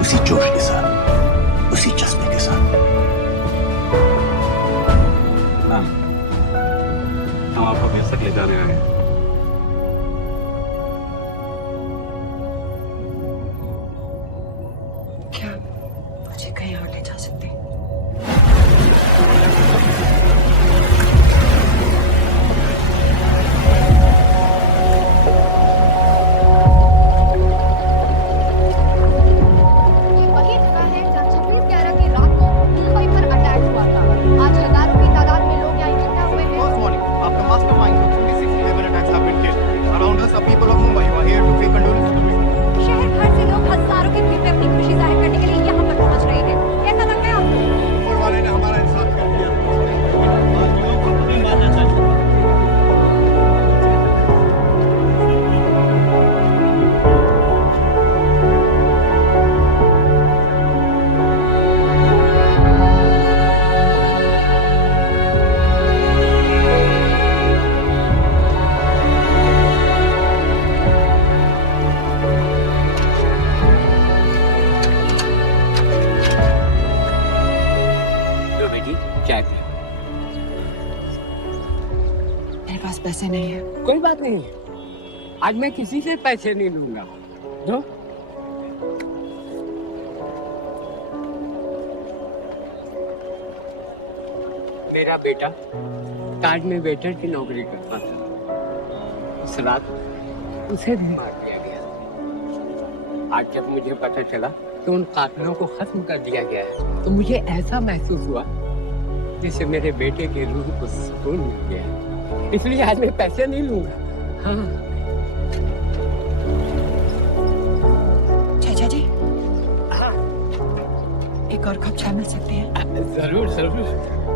उसी जोश के साथ, उसी जज्बे के साथ। हम आपको फिर तक ले जाने आए हैं। क्या मुझे कहीं और ले जा सकते हैं? वही जगह है जहाँ 26/11 की रात को मुंबई पर अटैक हुआ था। आज हजारों की तादाद में लोग यहाँ इकट्ठा हुए हैं। आपका मास्टरमाइंड 26/11 पैसे नहीं है। कोई बात नहीं, आज मैं किसी से पैसे नहीं लूंगा। दो। मेरा बेटा ताज में वेटर की नौकरी करता था। उस रात उसे भी मार दिया गया। आज जब मुझे पता चला कि उन कातिलों को खत्म कर दिया गया है, तो मुझे ऐसा महसूस हुआ जैसे मेरे बेटे की रूह को सुकून मिल गया। इसलिए आज मैं पैसे नहीं लूंगा। हाँ। चाचा जी, एक और कप चाय मिल सकती है? जरूर जरूर।